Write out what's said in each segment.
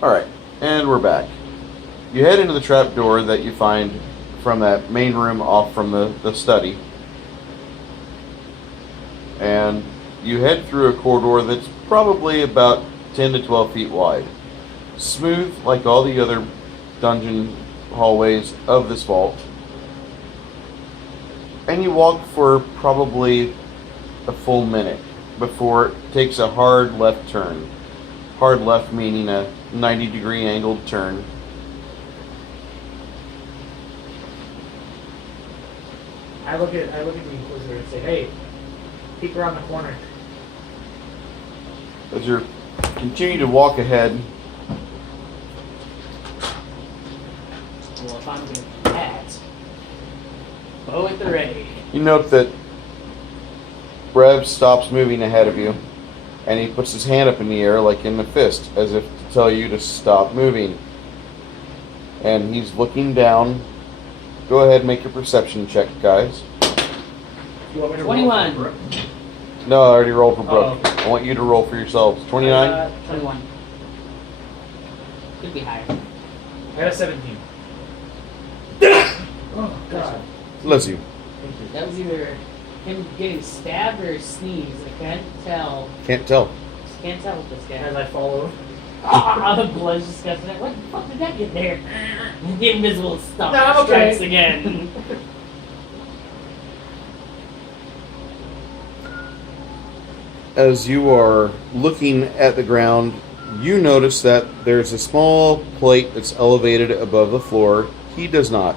Alright, and we're back. You head into the trap door that you find from that main room off from the study. And you head through a corridor that's probably about 10 to 12 feet wide. Smooth like all the other dungeon hallways of this vault. And you walk for probably a full minute before it takes a hard left turn. Hard left meaning a 90-degree angled turn. I look at the Inquisitor and say, "Hey, peek around the corner." As you continue to walk ahead, Well, if I'm gonna do that, bow at the ready. you note that Rev stops moving ahead of you, and he puts his hand up in the air like in a fist, as if to tell you to stop moving. And he's looking down. Go ahead and make your perception check, guys. You want me to 21. roll? No, I already rolled for Brooke. Oh, okay. I want you to roll for yourselves. 29? 21. Could be higher. I got a 17. Oh God. Bless you. Thank you. That was either him getting stabbed or a sneeze. I can't tell. Can't tell. Just can't tell with this As guy. I follow. The blood's disgusting. What the fuck did that get there? The invisible stuff No, I'm okay. strikes again. As you are looking at the ground, you notice that there's a small plate that's elevated above the floor. He does not.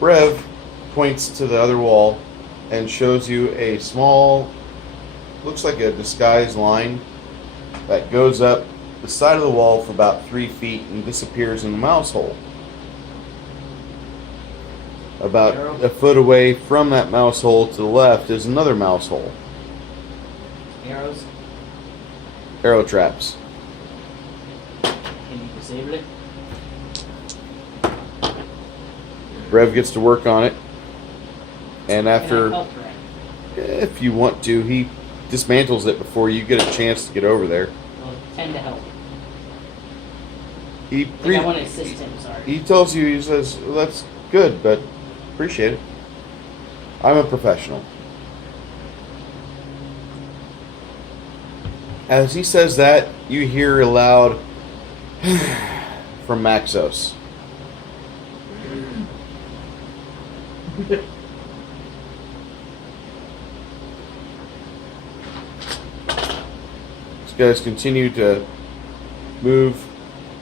Rev points to the other wall and shows you a small, looks like a disguised line that goes up the side of the wall for about 3 feet and disappears in the mouse hole. About a foot away from that mouse hole to the left is another mouse hole. Arrows. Arrow traps. Can you disable it? Rev gets to work on it. And Can I after, help, Rev? if you want to, he dismantles it before you get a chance to get over there. Well, tend to help. He Like I want to assist him, sorry. He tells you, he says, well, that's good, but appreciate it. I'm a professional. As he says that, you hear a loud from Maxos. These guys continue to move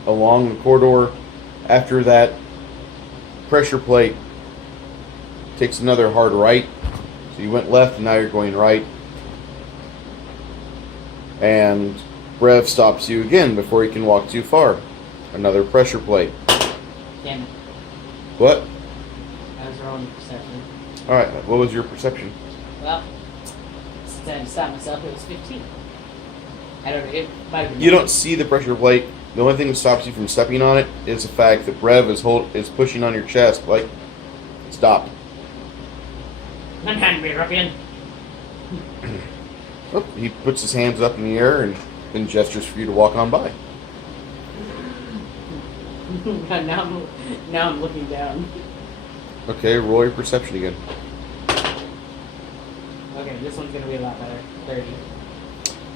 along the corridor. After that pressure plate takes another hard right. So you went left and now you're going right. And Rev stops you again before he can walk too far. Another pressure plate. Damn it. What? I was wrong with perception. Alright, what was your perception? Well, since I had to stop myself, it was 15. I don't know, it might have been. You don't see the pressure plate. The only thing that stops you from stepping on it is the fact that Rev is pushing on your chest. Like, stop. Unhand me, ruffian. Oh, he puts his hands up in the air and then gestures for you to walk on by. now I'm looking down. Okay, roll your perception again. Okay, this one's gonna be a lot better. 30.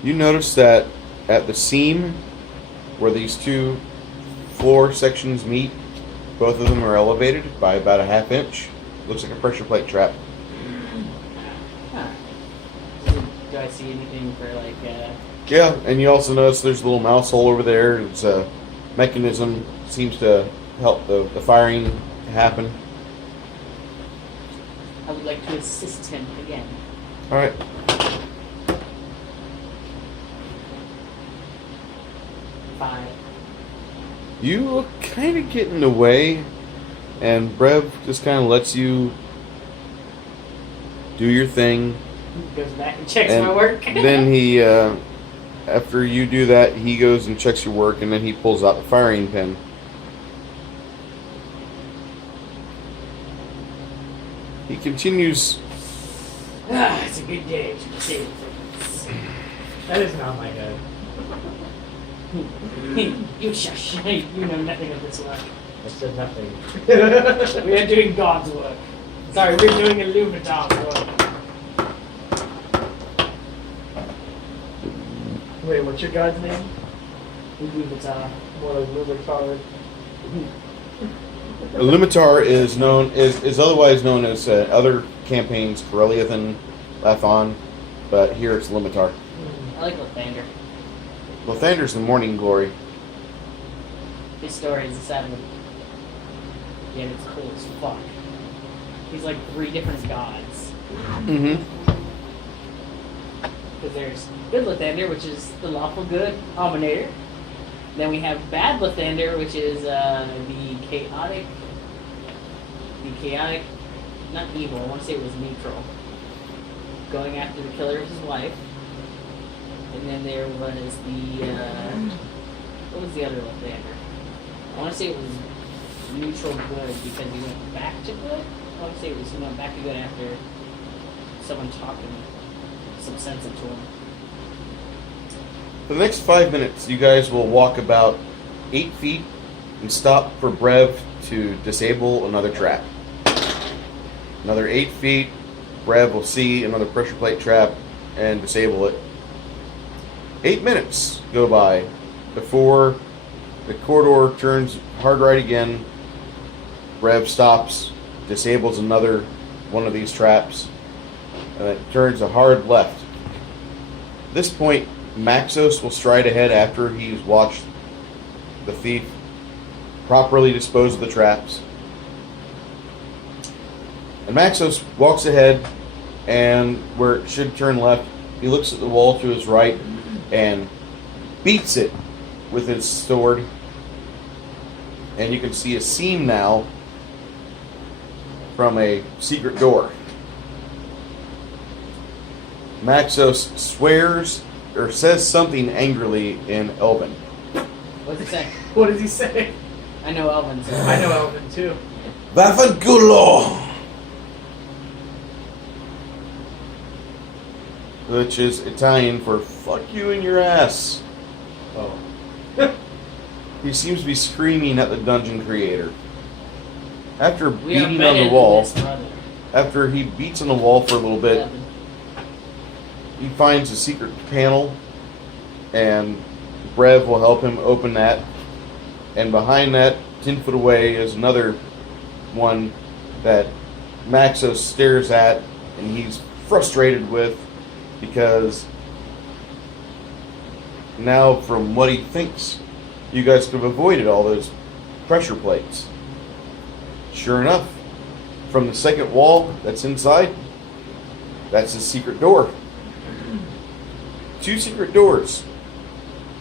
You notice that at the seam where these two floor sections meet, both of them are elevated by about a ½ inch. Looks like a pressure plate trap. Huh. Do I see anything for like Yeah, and you also notice there's a little mouse hole over there. It's a mechanism, seems to help the firing happen. I would like to assist him again. Alright. Five. You kind of get in the way, and Brev just kind of lets you do your thing. Goes back and checks And my work. then he, after you do that, he goes and checks your work, and then he pulls out the firing pin. He continues. It's a good day to save things. That is not my head. You shush. You know nothing of this work. I said nothing. We are doing God's work. Sorry, we're doing Illuminator's work. Wait, what's your god's name? Illuminator. More like Lubertar. Illuminator is otherwise known as other campaigns, Corelliathan, Lathon, but here it's Illuminator. I like Lathander. Lathander's the morning glory. His story is a sad one. Yet it's cool as fuck. He's like 3 different gods. Mm-hmm. Because there's good Lathander, which is the lawful good Abominator. Then we have bad Lathander, which is the chaotic, not evil, I want to say it was neutral. Going after the killer of his wife. And then there was the, what was the other Lathander? I want to say it was neutral good because he went back to good. I want to say it was he went back to good after someone talked him some sense into him. For the next 5 minutes, you guys will walk about 8 feet and stop for Brev to disable another trap. Another 8 feet, Brev will see another pressure plate trap and disable it. 8 minutes go by before the corridor turns hard right again. Brev stops, disables another one of these traps, and it turns a hard left. At this point, Maxos will stride ahead after he's watched the thief properly dispose of the traps. And Maxos walks ahead, and where it should turn left, he looks at the wall to his right and beats it with his sword. And you can see a seam now from a secret door. Maxos swears or says something angrily in Elven. What does he say? What does he say? I know Elvin. So I know Elvin too. Vafangulo! Which is Italian for fuck you in your ass. Oh. He seems to be screaming at the dungeon creator. After we are beating better on the than wall, this, brother. after he beats on the wall for a little bit, Elvin. he finds a secret panel, and Brev will help him open that. And behind that, 10 foot away, is another one that Maxos stares at, and he's frustrated with because now, from what he thinks, you guys could have avoided all those pressure plates. Sure enough, from the second wall that's inside, that's his secret door. 2 secret doors.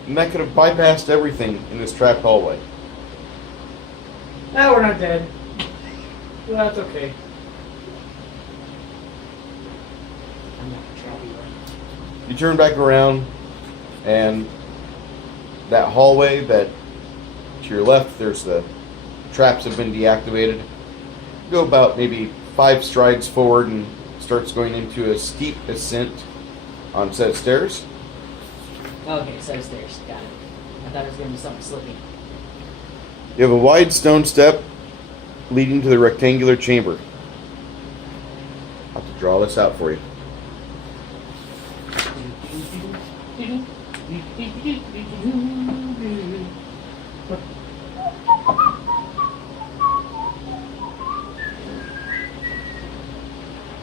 And that could have bypassed everything in this trapped hallway. No, we're not dead. Well, that's okay. I'm not trappy, right? You turn back around, and that hallway that to your left, there's the traps have been deactivated. Go about maybe 5 strides forward and starts going into a steep ascent on a set of stairs. Okay, set of stairs. Got it. I thought it was going to be something slippy. You have a wide stone step leading to the rectangular chamber. I'll have to draw this out for you.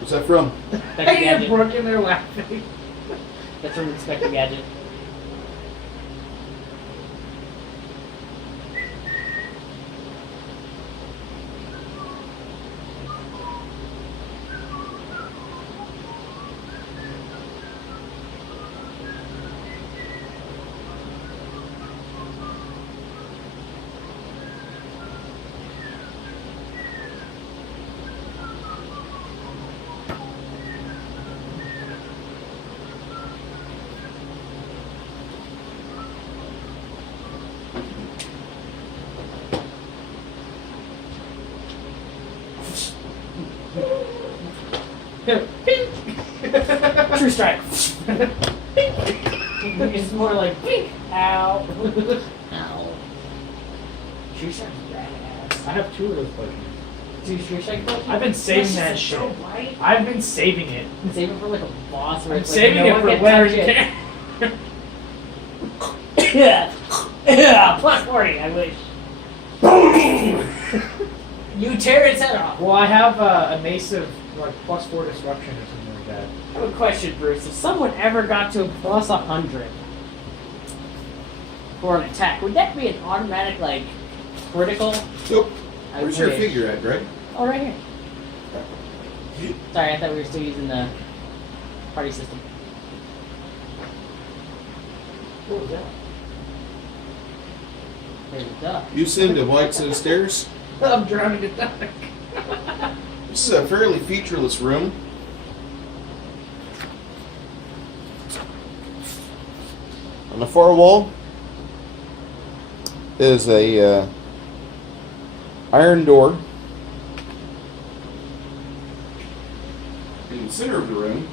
What's that from? Inspector I get Gadget. Brooke in there laughing. That's from Inspector Gadget. True strike. It's more like, pink, ow. Ow. Tree Shark's badass. I have 2 of those potions. Dude, Tree Shark potion? I've been saving That's that just shit. so white. I've been saving it. Save it for like a boss where I'm it's like, saving no it one for can when touch you it. can. Yeah, plus 40, I wish. You tear its head off. Well, I have a mace of like +4 disruption or something like that. I have a question, Bruce. If someone ever got to a plus 100 for an attack, would that be an automatic, like, critical? Nope. I Where's your wish. figure at, Greg? Oh, right here. Sorry, I thought we were still using the party system. What was that? There's a duck. You send a white set of stairs. I'm drowning in duck. This is a fairly featureless room. On the far wall is a iron door. In the center of the room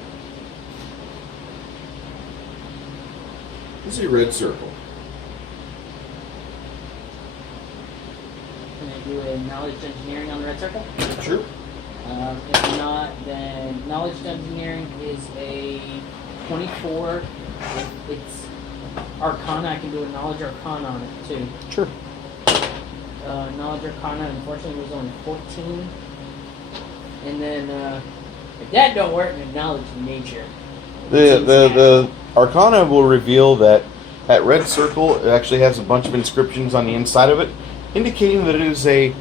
is a red circle. Can I do a knowledge engineering on the red circle? Sure. If not, then knowledge engineering is a 24. If it's Arcana, I can do a knowledge Arcana on it too. Sure. Knowledge Arcana, unfortunately, was only 14. And then, if that don't work, then knowledge nature. The Arcana will reveal that that red circle it actually has a bunch of inscriptions on the inside of it, indicating that it is a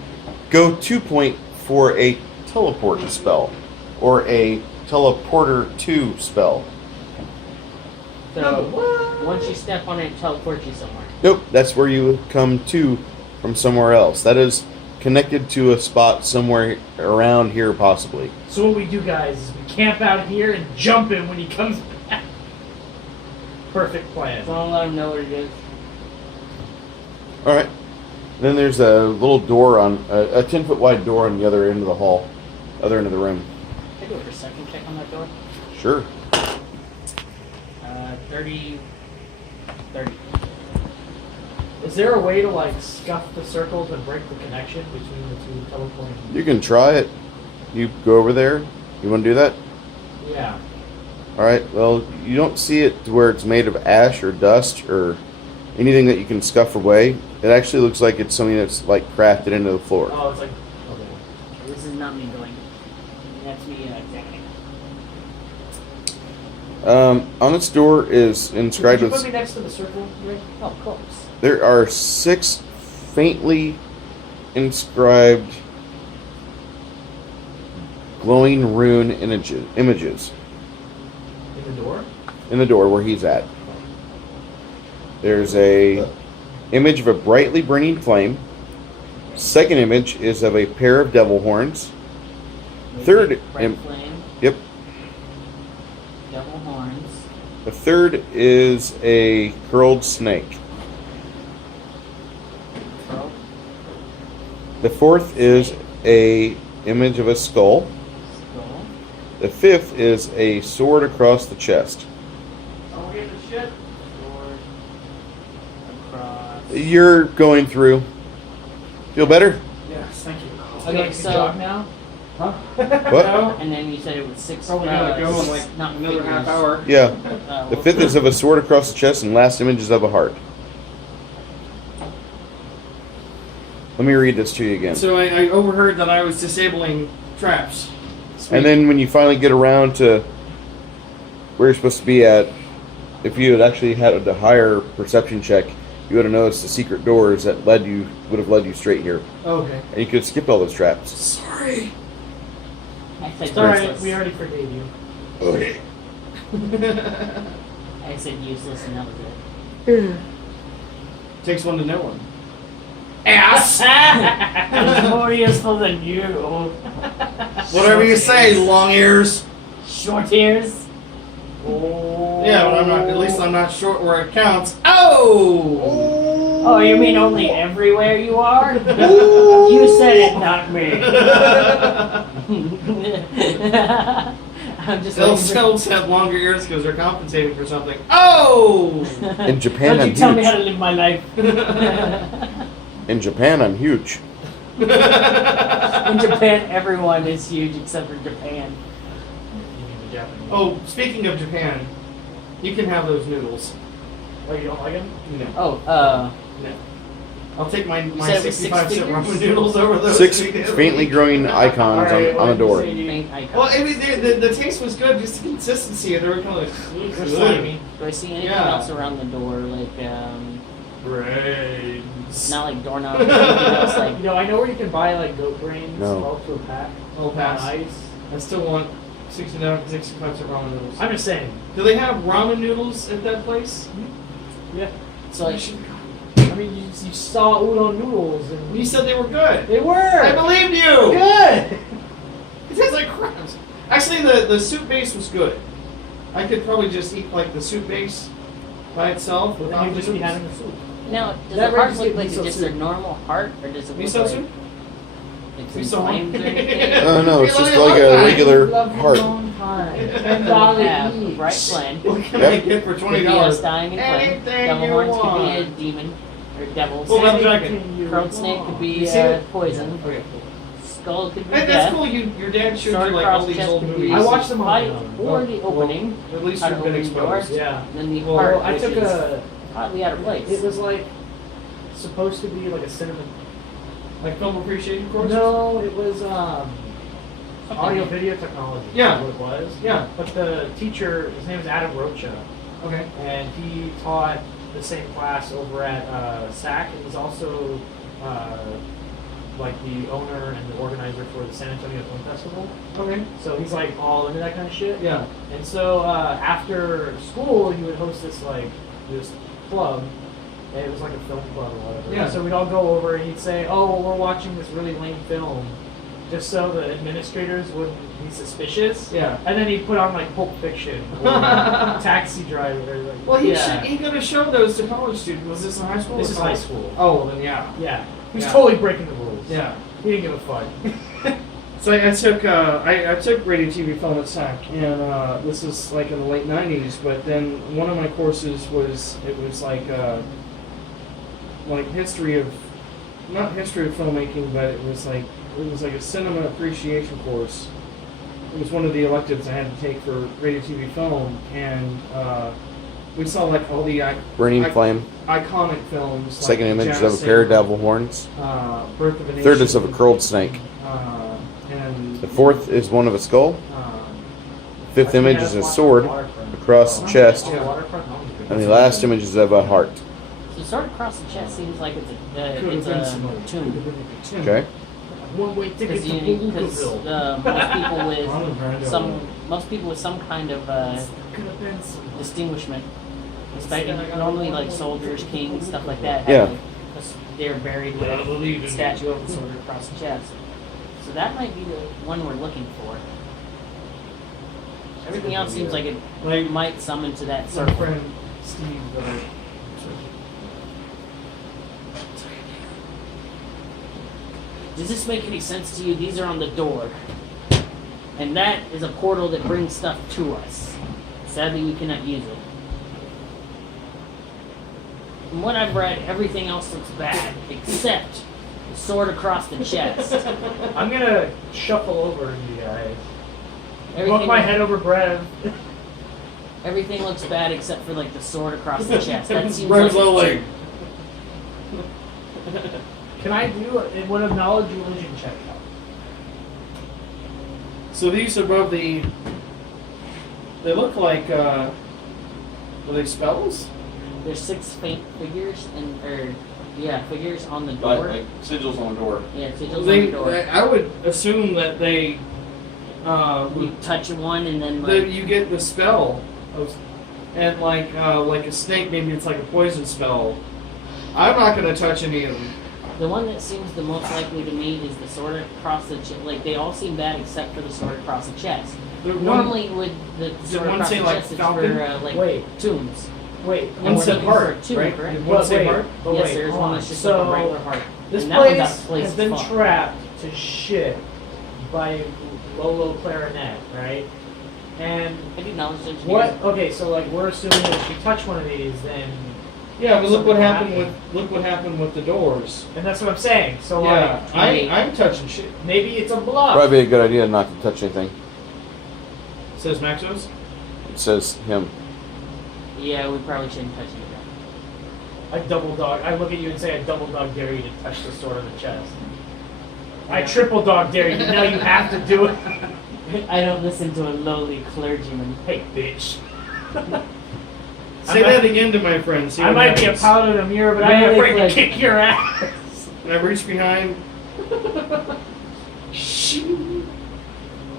go-to point for a teleport spell or a teleporter 2 spell. So, once you step on it, it teleports you somewhere. Nope, that's where you come to from somewhere else. That is connected to a spot somewhere around here, possibly. So what we do, guys, is we camp out here and jump him when he comes back. Perfect plan. Don't let them know what it is. All right. Then there's a little door on a 10-foot wide door on the other end of the hall, other end of the room. Can I do a perception check on that door? Sure. 30. Is there a way to like scuff the circles and break the connection between the 2 teleporting? You can try it. You go over there. You want to do that? Yeah. All right. Well, you don't see it to where it's made of ash or dust or anything that you can scuff away. It actually looks like it's something that's like crafted into the floor. Oh, it's like. Okay. This is not me going. That's me examining. On this door is inscribed Could you with. put me next to the circle, Rick? Oh, of course. There are 6 faintly inscribed glowing rune images In the door? in the door where he's at. There's a image of a brightly burning flame. Second image is of a pair of devil horns. Third Bright flame, Yep. devil horns. The third is a curled snake. Curl. The fourth is a image of a skull. Skull. The fifth is a sword across the chest. Oh, we're getting the shit? Sword. Across. You're going through. Feel better? Yes, thank you. Okay, I so- jog now? Huh? What? No? And then you said it was 6. Probably gotta go in like not another figures. half hour. Yeah. The Well, fifth is of a sword across the chest, and last image is of a heart. Let me read this to you again. So I overheard that I was disabling traps. And then when you finally get around to where you're supposed to be at, if you had actually had a higher perception check, you would have noticed the secret doors that would have led you straight here. Okay. And you could have skipped all those traps. Sorry. I said It's alright, useless. we already forgave you. Okay. I said useless, and that was it. Takes one to know one. Ass! I'm more useful than you. Whatever you say, long ears. Short ears. Yeah, but I'm not. At least I'm not short where it counts. Oh. Oh, you mean only everywhere you are? You said it, not me. I'm just Those waiting elves have longer ears because they're compensating for something. Oh! In Japan, Don't I'm you tell me how to huge. live my life. In Japan, I'm huge. In Japan, everyone is huge except for Japan. Oh, speaking of Japan, you can have those noodles. Oh, you don't like him? No. Oh, No. I'll take my said it was 65 cent six ramen figures? noodles over those. 6 faintly growing icons Alright, on a what door. did you say, faint icon. Well, I mean, the taste was good, just the consistency. They were kind of like, They're slimy. Do I see anything Yeah. else around the door? Like, brains. not like doorknobs, but anything else like. You know, I know where you can buy like goat brains No. all to a pack. I'll pass. Nice. I still want 65 cent ramen noodles. I'm just saying. Do they have ramen noodles at that place? Yeah. So like, I mean, you saw udon noodles and You said they were good. they were. I believed you. Good. It tastes like crabs. Actually, the soup base was good. I could probably just eat like the soup base by itself But without then you the just be soup. having the soup. now does That the heart ranges look get like miso just soup. a normal heart, or does it look Miso like, soup? like some Miso flames or anything? No, it's You just love like a that. regular Love heart. your own time. So $10 we have each. bright flame. What can Yep. I get for Could $20? be us dying in flame. Anything Devil you horns could be a want. demon or devil. Well, that's right. Anything you Curled snake want. could You be see it? poison. Okay. Skull could be Hey, that's death. cool. Your dad showed Sword you like across all these chest old could be movies. I watched them all. fight No. or the opening. At least How to you've been open the door. exposed. Yeah. Then the Well, heart, I which took is a. oddly out of place. It was like supposed to be like a cinnamon. Like film appreciation course? No, it was audio video technology. Yeah. Is what it was. Yeah. But the teacher, his name is Adam Rocha, Okay. and he taught the same class over at SAC, and he's also like the owner and the organizer for the San Antonio Film Festival. Okay. So he's like all into that kind of shit. Yeah. And so after school, he would host this club, and it was like a film club or whatever. Yeah. So we'd all go over, and he'd say, "Oh, well, we're watching this really lame film," just so the administrators wouldn't be suspicious. Yeah. And then he'd put on like Pulp Fiction or Taxi Driver. Or, like, Well, he yeah. could have showed those to college students. Was this in high school? This or is college? high school. Oh, well, then yeah. Yeah. He was Yeah. totally breaking the rules. Yeah. He didn't give a fuck. So I took I took radio TV film at SAC, and this is like in the late '90s. But then one of my courses was like history of, not history of filmmaking, but it was like a cinema appreciation course. It was one of the electives I had to take for radio TV film, and we saw like all the Burning Flame. iconic films. Second like image is Jazz of a pair of Singer, devil horns. Birth of a Third is Nation, of a curled snake. and The fourth is one of a skull. uh, Fifth image is a sword across the chest. Yeah. And the last image is of a heart. So sword across the chest seems like it's could have it's been a somebody. tomb. Okay? One-way ticket Because to Boogville. most people with some kind of Could have been some. distinguishment, especially normally like soldiers, kings, stuff like that. Yeah. have, like, they're buried with a statue of a sword across the chest. So that might be the one we're looking for. Everything else seems like it Like might summon to that my circle. friend Steve. Does this make any sense to you? These are on the door. And that is a portal that brings stuff to us. Sadly, we cannot use it. From what I've read, everything else looks bad, except the sword across the chest. I'm gonna shuffle over you guys. Buck Everything, my head over Brev. everything looks bad except for like the sword across the chest. That seems Brev like slowly. Can I do one of knowledge religion check? So these above the, they look like, are they spells? there's 6 faint figures figures on the door. Like sigils on the door. Yeah, sigils on They, the door. I would assume that they, You touch one and then that like you get the spell of, and like a snake, maybe it's like a poison spell. I'm not gonna touch any of them. the one that seems the most likely to me is the sword across the chest. Like they all seem bad except for the sword across the chest. The one- Normally, with the sword one across say, the like, chest, it's falcon? for like Wait. tombs. Wait, And One we're said looking for heart, a tomb, right? correct? Did one say wait, heart? but Yes, wait, there's hold one on. that's just So, like a regular heart. this and that one got place placed has been fucked. trapped to shit by Lolo Clarinet, right? And I do knowledge engineering. what? Okay, so like we're assuming that if you touch one of these, then Yeah, but look what Something happened with the doors. and that's what I'm saying. So Yeah, like I'm touching shit. maybe it's a bluff. Probably be a good idea not to touch anything. Says Maxos. It says him. Yeah, we probably shouldn't touch anything. I double dog. I look at you and say, I double dog dare you to touch the sword on the chest. I triple dog dare you. Now you have to do it. I don't listen to a lowly clergyman. Hey, bitch. Say that again to my friend. See I what might be a happens. powder to mirror, but I'm Really afraid to like- kick your ass. And I reach behind.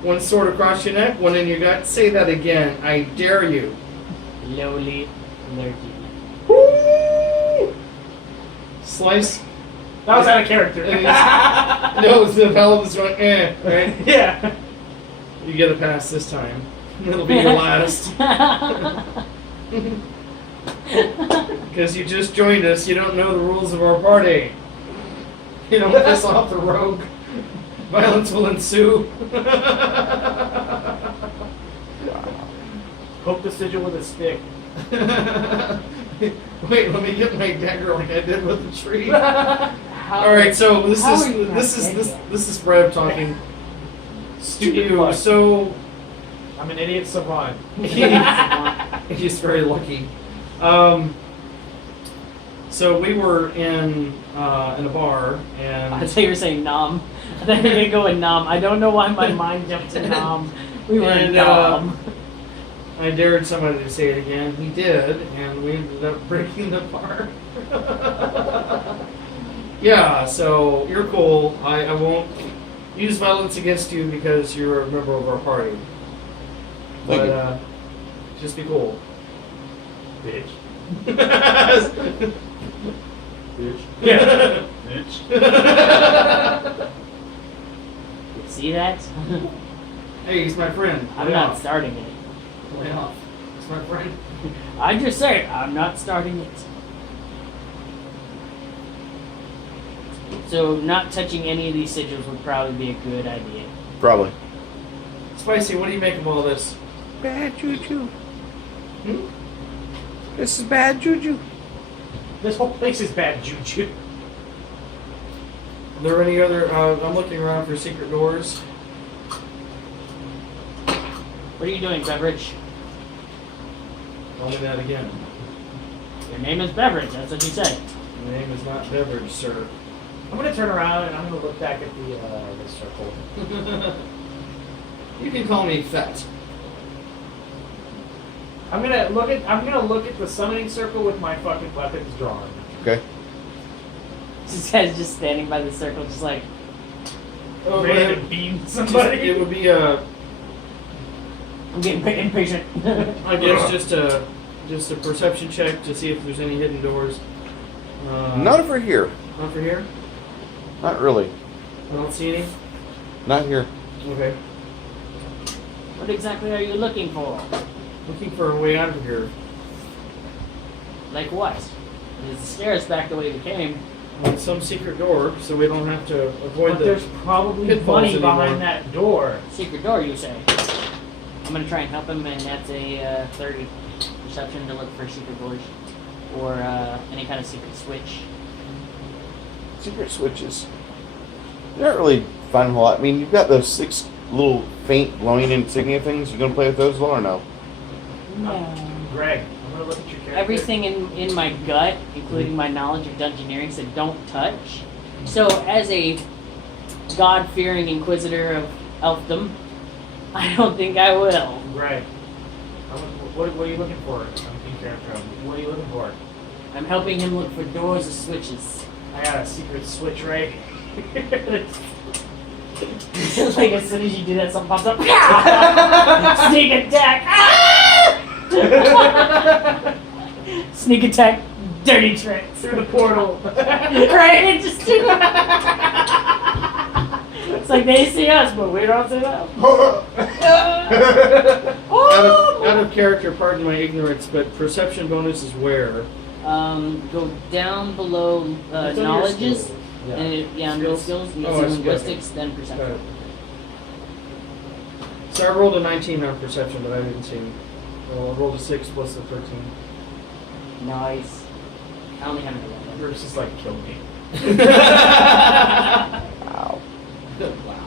One sword across your neck, one in your gut. Say that again. I dare you. Lowly clergyman. Woo! Slice. That was out of character. No, it's the paladin's going, right? Yeah. You get a pass this time. It'll be your last. Because you just joined us, you don't know the rules of our party. You don't piss off the rogue. Violence will ensue. Poke the sigil with a stick. Wait, let me get my dagger like I did with the tree. How- All right, so this how are you not is dead yet? this is Brad talking to Stupid you. fuck. So I'm an idiot savant. he's very lucky. So we were in a bar I and thought you were saying nom. I thought you were gonna go with nom. I don't know why my mind jumped to nom. We were in And, nom. I dared somebody to say it again. He did, and we ended up breaking the bar. Yeah, so you're cool. I won't use violence against you because you're a member of our party. Thank But you. just be cool. Bitch. Bitch. Yeah. Bitch. See that? Hey, he's my friend. I'm Lay not off. starting it. Lay off. He's my friend. I just say I'm not starting it. So not touching any of these sigils would probably be a good idea. Probably. Spicy, what do you make of all this? Bad juju. Hmm? This is bad juju. This whole place is bad juju. Are there any other? I'm looking around for secret doors. What are you doing, Beverage? Tell me that again. Your name is Beverage. That's what you said. My name is not Beverage, sir. I'm gonna turn around and I'm gonna look back at the circle. You can call me Fett. I'm gonna look at the summoning circle with my fucking weapons drawn. Okay. This guy's just standing by the circle, just like, Oh, Ready to man. beam Just- somebody. it would be a, I'm getting impatient. I guess, just a perception check to see if there's any hidden doors. Not over here. Not for here. Not really. I don't see any. Not here. Okay. What exactly are you looking for? Looking for a way out of here. Like what? Just scare us back the way we came. Like some secret door, so we don't have to avoid But the. there's probably pitfalls money anymore. behind that door. Secret door, you say? I'm gonna try and help him, and that's a 30 perception to look for secret doors or any kind of secret switch. Secret switches. You're not really finding a whole lot. I mean, you've got those 6 little faint glowing insignia things. You gonna play with those as well or no? Greg, I'm gonna look at your character. Everything in my gut, including my knowledge of dungeoneering, said don't touch. So, as a God-fearing inquisitor of elfdom, I don't think I will. Greg, what are you looking for? I'm in character. What are you looking for? I'm helping him look for doors or switches. I got a secret switch right. Like as soon as you do that, something pops up. Sneak attack! Sneak attack, dirty tricks. Through the portal. Right? It just it's like they see us, but we don't see them. Out of character, pardon my ignorance, but perception bonus is where? Go down below It's on your knowledges. skills. Yeah, under Skills? skills, you Oh, see I see. linguistics, then Got it. perception. So I rolled a 19 on perception, but I didn't see him. Well, I rolled a 6 plus the 13. Nice. I only have an 11. Bruce just like killed me. Wow. Wow.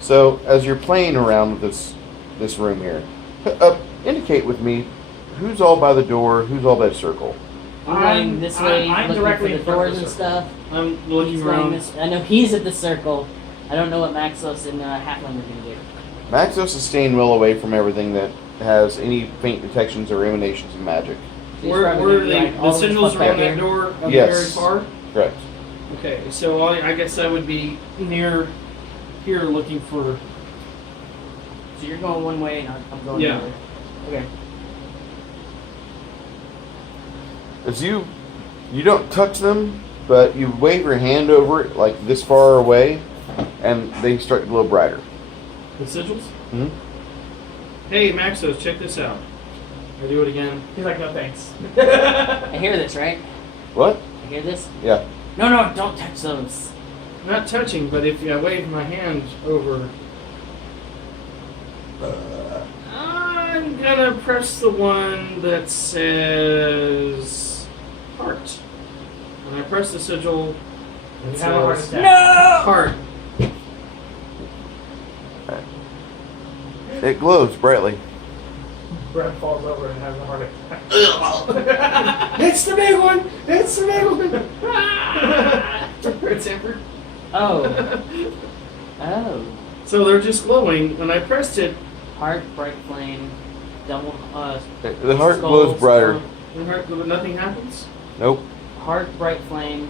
So as you're playing around with this room here, indicate with me who's all by the door, who's all by the circle. I'm going this way, I'm looking directly for in the front of doors the and circle. stuff. I'm looking He's going around. this. I know he's at the circle. I don't know what Maxos and Halfling are going to do. Maxos is staying well away from everything that has any faint detections or emanations of magic. He's Where probably are gonna be they? like, all The of us sigils fuck are back on that here. door on Yes. the very far? Correct. Okay, so I guess I would be near here looking for. So you're going one way and I'm going the Yeah. other. Okay. As you don't touch them, but you wave your hand over it like this far away, and they start to glow brighter. The sigils? Hmm? Hey, Maxos, check this out. I do it again. He's like, no thanks. I hear this, right? What? I hear this? Yeah. No, don't touch those. Not touching, but if I wave my hand over. I'm gonna press the one that says heart. And I press the sigil. You It have a heart says attack. No! heart. It glows brightly. Brett falls over and has a heart attack. It's the big one! It's the big one! It's Amber. Oh. Oh. So they're just glowing. When I pressed it, Heart, bright flame, double, The heart skull, glows brighter. nothing happens. Nope. Heart, bright flame,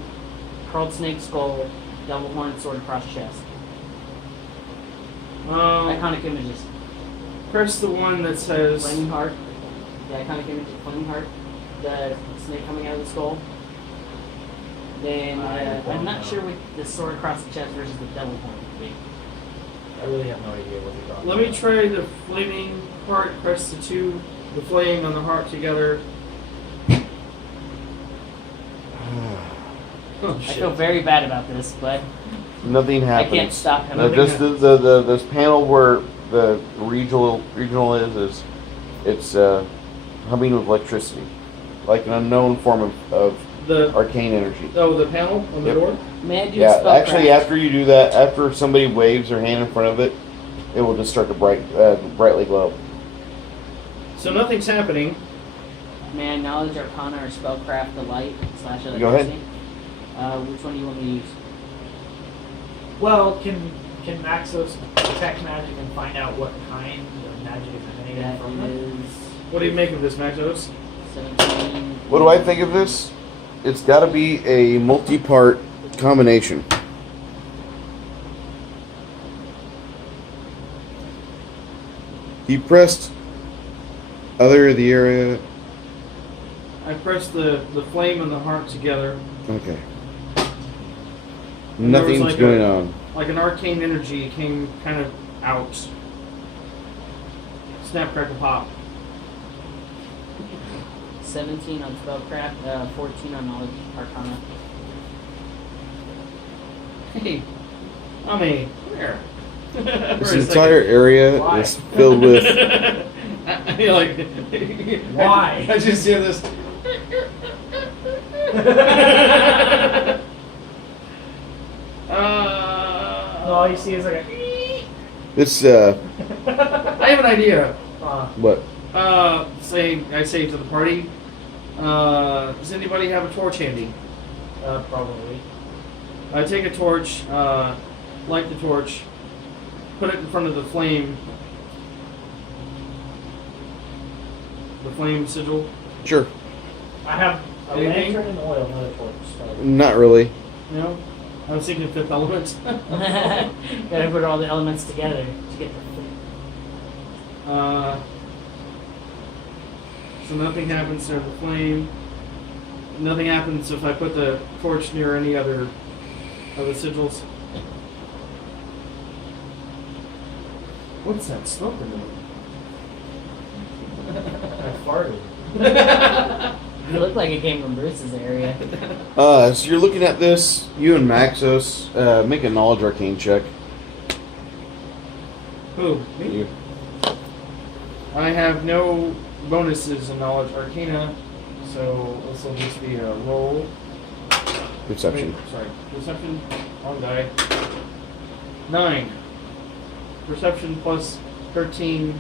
curled snake skull, double horn, sword across chest. Iconic images. Press the one that says. Flaming heart. The iconic image of flaming heart. The snake coming out of the skull. Then I don't I'm not know. sure what the sword across the chest versus the double horn would be. I really have no idea what you're talking Let me try the flaming heart. Press the flame and the heart together. Oh I shit! feel very bad about this, but Nothing I happens. can't stop him. Just the this panel where the regional is it's humming with electricity, like an unknown form of The arcane energy. the panel on the Yep. door. May I do a Yeah, spell actually, craft? after you do that, after somebody waves their hand in front of it, it will just start to brightly glow. So nothing's happening. May I knowledge arcana or spellcraft the light / electricity? Go ahead. Which one do you want me to use? Well, can Maxos detect magic and find out what kind of magic is emanating That from it? is What do you make of this, Maxos? 17. What do I think of this? It's got to be a multi-part combination. You pressed other of the area. I pressed the flame and the heart together. Okay. And there was Nothing's like going on. Like an arcane energy came kind of out. Snap, crackle, pop. 17 on spellcraft, 14 on knowledge arcana. Hey, Ami, where? This entire area Why? is filled with. You're like, Why? I just hear this. All you see is like a. This I have an idea. what? I say to the party, does anybody have a torch handy? Probably. I take a torch, light the torch, put it in front of the flame sigil. Sure. I have a Anything? lantern and oil, not a torch. So. Not really. You know, I was thinking fifth element. Gotta put all the elements together to get the. So nothing happens near the flame. Nothing happens if I put the torch near any other of the sigils. What's that smoke in I farted. there? It looked like it came from Bruce's area. So you're looking at this. You and Maxos make a knowledge arcane check. Who? Me? You. I have no bonuses in Knowledge Arcana, so this will just be a roll. Perception. Wait, sorry. Perception. Wrong die. 9. Perception plus 13.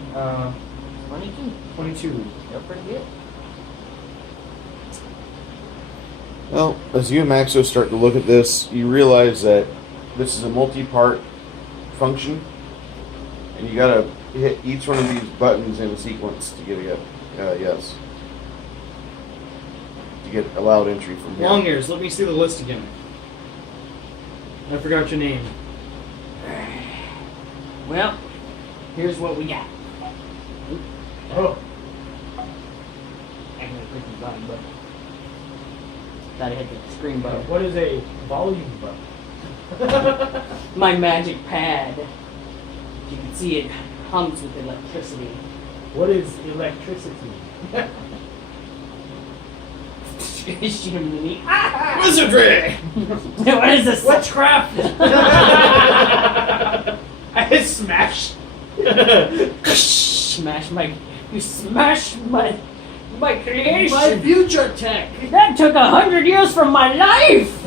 22. 22. You're pretty good. Well, as you and Maxo start to look at this, you realize that this is a multi-part function, and you gotta hit each one of these buttons in a sequence to get a yes. To get allowed entry from here. Long ears. Let me see the list again. I forgot your name. Well, here's what we got. Oh, I'm gonna click the button, but gotta hit the screen button. what is a volume button? My magic pad. You can see it hums with electricity. What is electricity? Shoot him in the knee. Wizardry! What is this? Witchcraft! I smashed. Smash my. You smashed my creation. My future tech. That took 100 years from my life.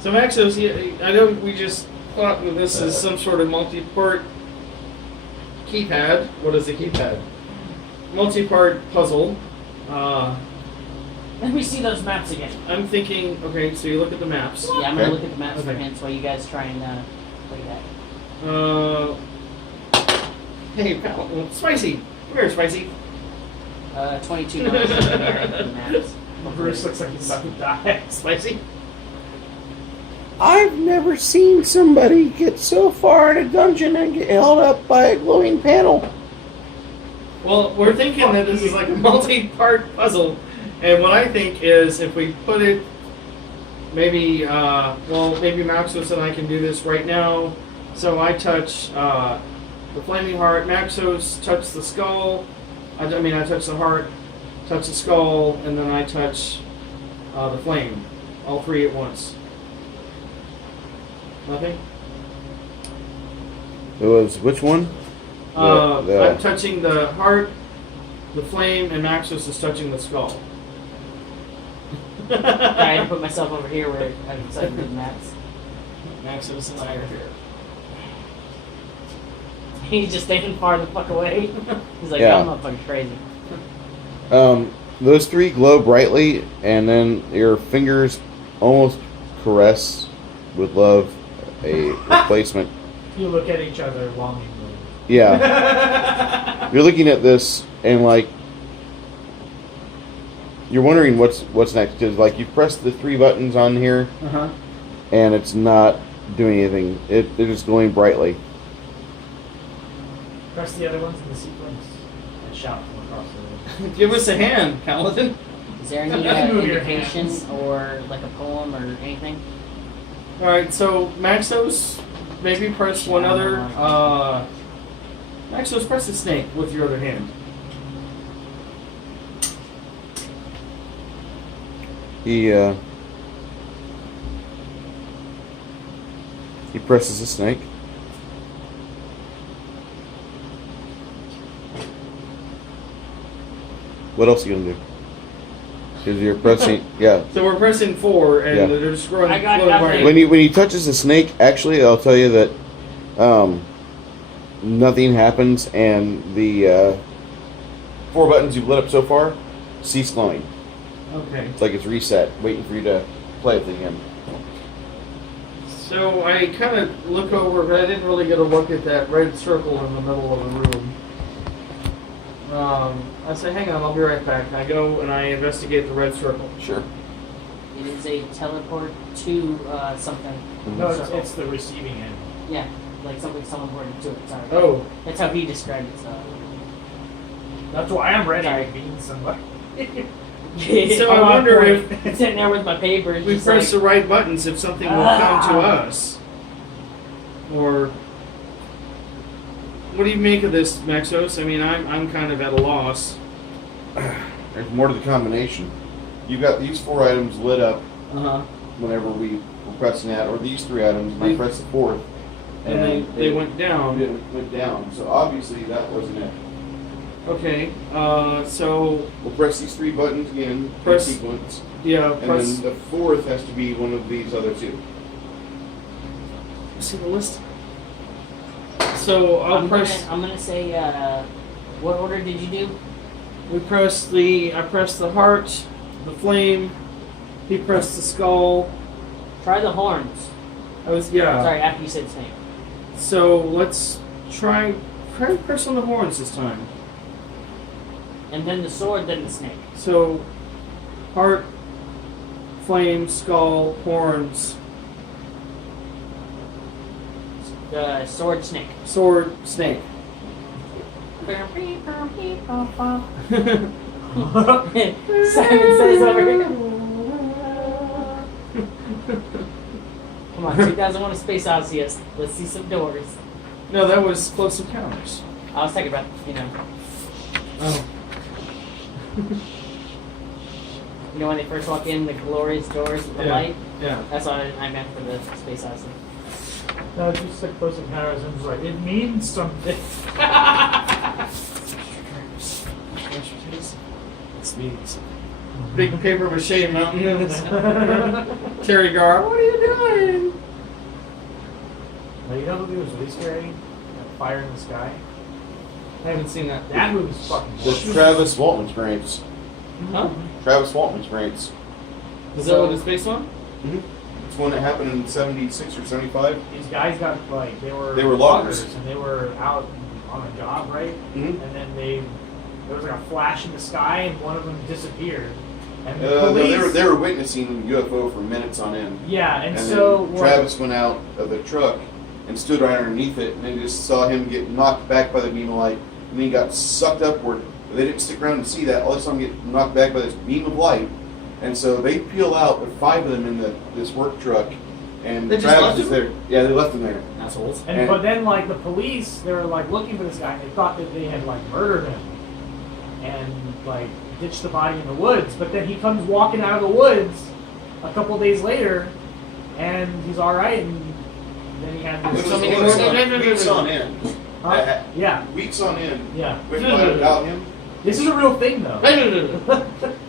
So Maxos, I know we just thought that this is some sort of multi-part keypad. What is a keypad? Multi-part puzzle. Let me see those maps again. I'm thinking, okay, so you look at the maps. Yeah, I'm Okay. gonna look at the maps for Okay. hints while you guys try and play that. Hey, pal, Spicy. Come here, Spicy. 22 numbers in the maps. Bruce looks like he's about to die. Spicy. I've never seen somebody get so far in a dungeon and get held up by a glowing panel. Well, we're thinking that this is like a multi-part puzzle, and what I think is if we put it, maybe, maybe Maxos and I can do this right now. So I touch the flaming heart, Maxos touch the skull. I touch the heart, touch the skull, and then I touch the flame. All three at once. Nothing? It was which one? I'm touching the heart, the flame, and Maxos is touching the skull. I had to put myself over here where I can set the maps. Maxos and I are here. He's just staying far the fuck away. He's like, Yeah. I'm not fucking crazy. Those three glow brightly, and then your fingers almost caress with love a replacement. You look at each other longingly. Yeah. You're looking at this, and like, you're wondering what's next, because like you press the three buttons on here, and it's not doing anything. They're just glowing brightly. Press the other ones in the sequence and shout from across the room. Give us a hand, Paladin. Is there any Move your indication hands. or like a poem or anything? Alright, so Maxos, maybe press one other. Maxos, press the snake with your other hand. He presses the snake. What else are you gonna do? Because you're pressing, yeah. So we're pressing 4, and Yeah. they're just growing. I got glowing nothing. brightly. When he touches the snake, actually, I'll tell you that nothing happens, and the 4 buttons you've lit up so far cease glowing. Okay. It's like it's reset, waiting for you to play with it again. So I kind of look over, but I didn't really get a look at that red circle in the middle of the room. I say, hang on, I'll be right back. I go and I investigate the red circle. Sure. It is a teleport to something. No, it's the receiving end. Yeah, like something someone ported to it. Sorry. Oh, That's how he described it. So. That's why I'm ready Sorry. to beat somebody. so I wonder if Sitting there with my papers. we just press like, the right buttons, if something will come to us. Or what do you make of this, Maxos? I mean, I'm kind of at a loss. There's more to the combination. You've got these 4 items lit up Uh huh. whenever we were pressing that, or these 3 items, and I press the 4th. And they went down. It went down. So obviously that wasn't it. Okay, so We'll press these 3 buttons again in Press- sequence. yeah, And press. then the 4th has to be one of these other 2. See the list. So I'll press. I'm gonna say, what order did you do? I pressed the heart, the flame. He pressed the skull. Try the horns. Sorry, After you said snake. So let's try to press on the horns this time. And then the sword, then the snake. So, heart, flame, skull, horns, Sword, snake. sword, snake. Simon says over here. Come on, 2001: A Space Odyssey. Let's see some doors. No, that was Close Encounters. I was talking about, Oh. You know when they first walk in, the glorious doors with the light? Yeah. That's what I meant for the Space Odyssey. No, just like Close Encounters, and it's like, it means something. This means big paper mache mountain in this. Terry Gar, what are you doing? Now, you know what movie was really scary? That Fire in the Sky? I haven't seen that. That movie was fucking The shit. Travis Walton experience. Huh? Travis Walton experience. Is that what it's based on? It's one that happened in 76 or 75. These guys got, like, they were loggers. and they were out on a job, right? Mhm. And then there was like a flash in the sky, and one of them disappeared. And the No, police... they were witnessing UFO for minutes on end. Yeah, and And so... then Travis went out of the truck and stood right underneath it, and they just saw him get knocked back by the beam of light, and then he got sucked upward. But they didn't stick around to see that. All they saw him get knocked back by this beam of light, and so they peel out with 5 of them in this work truck, and They just Travis left is him? there. Yeah, they left him there. Assholes. And, but then, like, the police, they were, like, looking for this guy, and they thought that they had, like, murdered him. And, like, ditched the body in the woods. But then he comes walking out of the woods a couple days later, and he's alright, and then he had It this... was weeks on end. Huh? Yeah, Weeks on end. yeah. Went by without him. This is a real thing, though.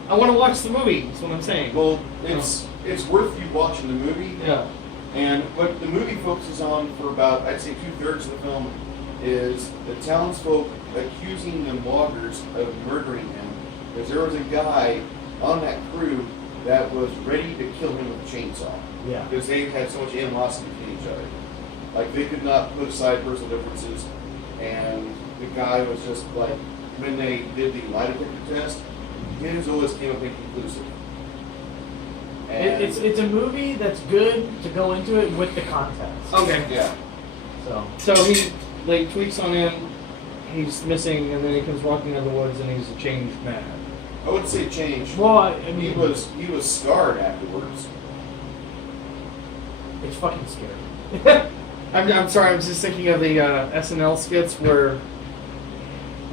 I want to watch the movie. That's what I'm saying. Well, it's worth you watching the movie. Yeah. And what the movie focuses on for about, I'd say 2/3 of the film, is the townsfolk accusing the loggers of murdering him. Because there was a guy on that crew that was ready to kill him with a chainsaw. Yeah. Because they had so much animosity between each other. Like, they could not put aside personal differences. And the guy was just like, when they did the lie detector test, his always came up inconclusive. And It's a movie that's good to go into it with the context. Okay. yeah. So he like tweaks on in, he's missing, and then he comes walking out of the woods, and he's a changed man. I wouldn't say it changed. well, I He mean, was scarred afterwards. it's fucking scary. I'm sorry. I was just thinking of the SNL skits where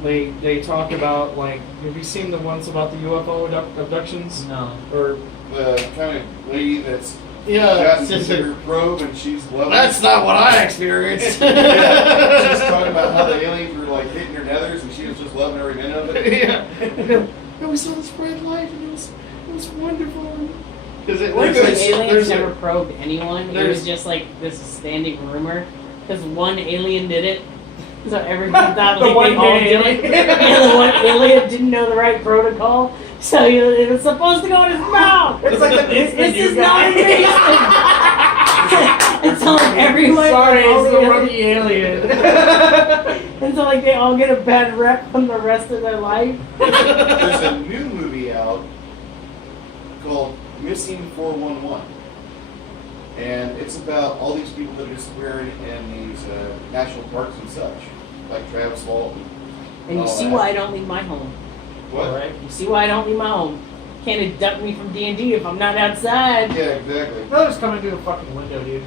they talk about, like, have you seen the ones about the UFO abductions? No. Or The kind of lady that's yeah, gotten into her probe and she's loving that's not what I experienced. yeah, she's talking about how the aliens were like hitting her nethers and she was just loving every minute of it. Yeah. We saw this bright light, and it was wonderful. Because it Like, there's- aliens there's a- never probed anyone. It there's- was just like this standing rumor. Because one alien did it. So everyone thought The like one they all gay did it. alien. Yeah, the one alien didn't know the right protocol. So it was supposed to go in his mouth. It's like this the is new not guy. amazing. And so like everyone Sorry, all it's the the rookie alien. and so like they all get a bad rep from the rest of their life. There's a new movie out called Missing 411. And it's about all these people that are disappearing in these national parks and such, like Travis Walton. And you all see that. why I don't leave my home. What? Right? You see why I don't leave my home. Can't abduct me from D&D if I'm not outside. Yeah, exactly. They'll just come into a fucking window, dude.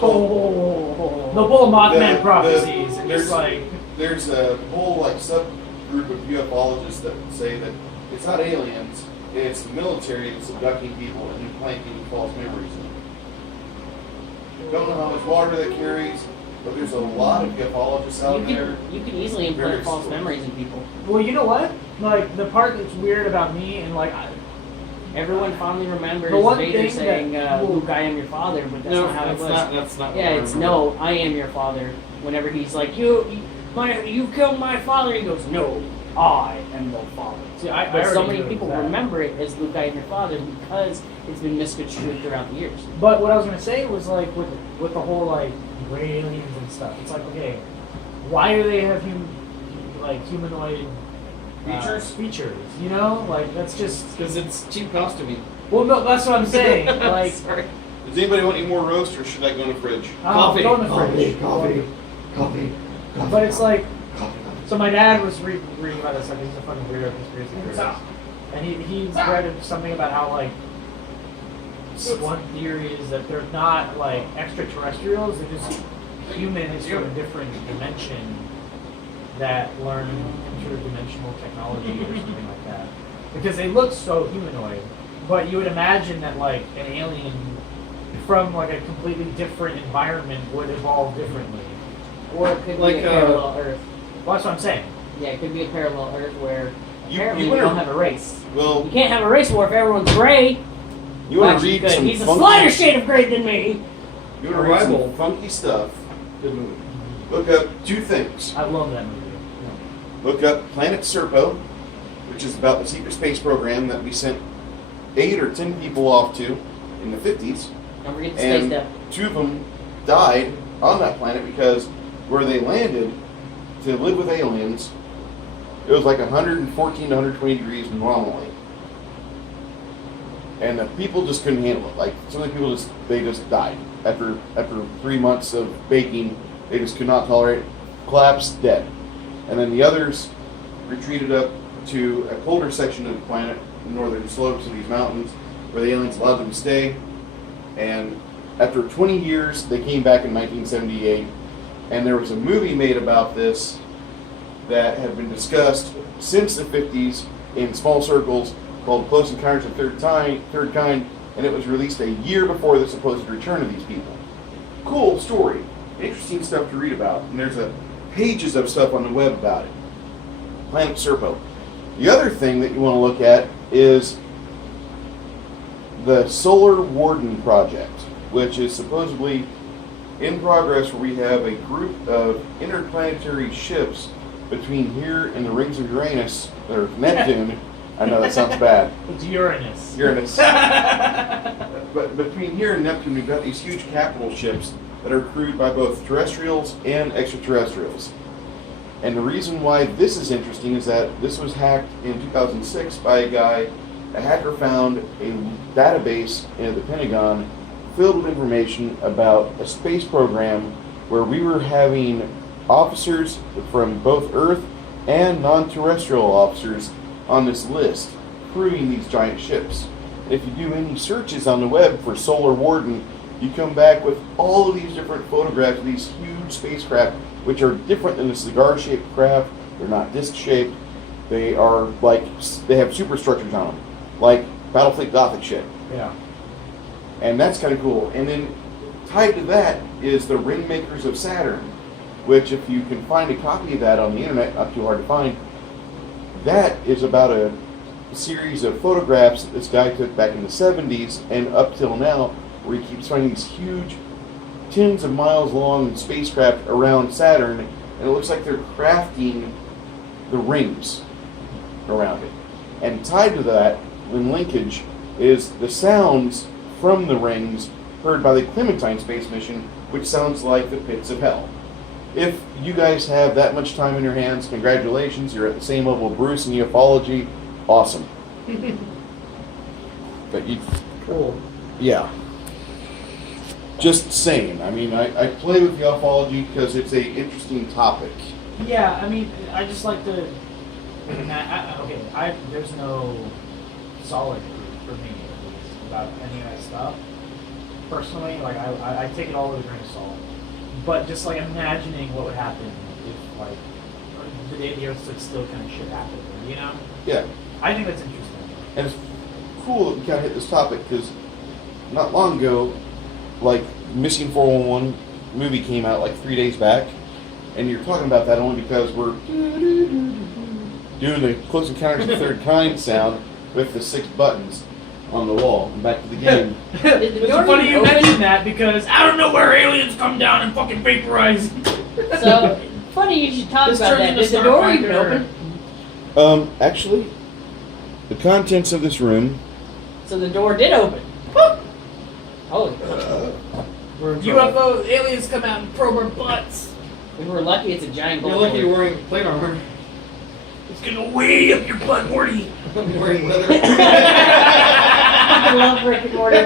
Oh. They'll pull Mothman The- prophecies, and there's it's like... there's a whole like subgroup of ufologists that say that it's not aliens, it's the military that's abducting people and implanting false memories in them. Don't know how much water that carries, But there's a lot of ufologists out there. You can easily Very implant false cool. memories in people. Well, you know what? Like the part that's weird about me, and like, Everyone fondly remembers The one Vader thing saying, that- Luke, I am your father, but that's not how it was. That's not. Yeah, what I it's remember. no, I am your father. Whenever he's like, you killed my father, he goes, no, I am your father. see, I But so already many knew people that. remember it as Luke, I am your father because it's been misconstrued throughout the years. But what I was gonna say was like with the whole like gray aliens and stuff. It's like, okay, why do they have humanoid features? You know, like that's just. Because it's cheap costuming. Well, no, that's what I'm saying. Like, Sorry. Does anybody want any more roast, or should I go in the fridge? Coffee. Go in the fridge. Coffee. But it's like, so my dad was reading about this. Like, he's a fucking weirdo conspiracy theorist, and he's read something about how like one theory is that they're not like extraterrestrials; they're just humans from a different dimension that learn interdimensional technology or something like that. Because they look so humanoid, but you would imagine that like an alien from like a completely different environment would evolve differently. Or it could Like, be a parallel Earth. Well, that's what I'm saying. Yeah, it could be a parallel Earth where You- apparently you we wanna- don't have a race. Well, You can't have a race war if everyone's gray. you want to Actually, read good. some He's a funky, slighter shade of gray than me. You want to read some Arrival. funky stuff. Good movie. Look up two things. I love that movie. Look up Planet Serpo, which is about the secret space program that we sent 8 or 10 people off to in the 50s. Don't forget the space And step. 2 of them died on that planet because where they landed to live with aliens, it was like 114 to 120 degrees normally. And the people just couldn't handle it. Like some of the people just died after 3 months of baking. They just could not tolerate it. Collapsed, dead. And then the others retreated up to a colder section of the planet, the northern slopes of these mountains, where the aliens allowed them to stay. And after 20 years, they came back in 1978, and there was a movie made about this that had been discussed since the 50s in small circles called Close Encounters of the Third Kind, and it was released a year before the supposed return of these people. Cool story. Interesting stuff to read about, and there's pages of stuff on the web about it. Planet Serpo. The other thing that you want to look at is the Solar Warden Project, which is supposedly in progress, where we have a group of interplanetary ships between here and the rings of Uranus, or Neptune. I know that sounds bad. It's Uranus. Uranus. But between here and Neptune, we've got these huge capital ships that are crewed by both terrestrials and extraterrestrials. And the reason why this is interesting is that this was hacked in 2006 by a guy. A hacker found a database in the Pentagon filled with information about a space program where we were having officers from both Earth and non-terrestrial officers on this list, crewing these giant ships. And if you do any searches on the web for Solar Warden, you come back with all of these different photographs of these huge spacecraft, which are different than the cigar-shaped craft. They're not disc-shaped. They are like, they have superstructures on them, like Battlefleet Gothic shit. Yeah. And that's kind of cool. And then tied to that is the Ringmakers of Saturn, which if you can find a copy of that on the internet, not too hard to find, that is about a series of photographs that this guy took back in the 70s and up till now, where he keeps finding these huge, tens of miles long spacecraft around Saturn, and it looks like they're crafting the rings around it. And tied to that, in linkage, is the sounds from the rings heard by the Clementine space mission, which sounds like the pits of hell. If you guys have that much time in your hands, congratulations, you're at the same level of Bruce in ufology. Awesome. But you, Cool. yeah. Just saying. I mean, I play with ufology because it's a interesting topic. Yeah, I mean, I just like to. There's no solid proof for me at least, about any of that stuff. Personally, like I take it all with a grain of salt. But just like imagining what would happen if like the day the Earth stood still, kind of shit happened. You know? Yeah. I think that's interesting. And it's cool that we kind of hit this topic because not long ago, like Missing 411 movie came out like 3 days back, and you're talking about that only because we're doing the Close Encounters of the Third Kind sound with the 6 buttons on the wall. And back to the game. Did the It's door funny even you open? mentioned that because out of nowhere aliens come down and fucking vaporize. So, funny you should talk This about turns that. into Did the door even Starfinder. open? Actually, the contents of this room. So the door did open. Holy We're in trouble. UFO aliens come out and probe our butts. If we're lucky, it's a giant You're gold lucky you're wearing plate armor. It's gonna way up your butt, Morty. I'm wearing leather. I love Rick and Morty.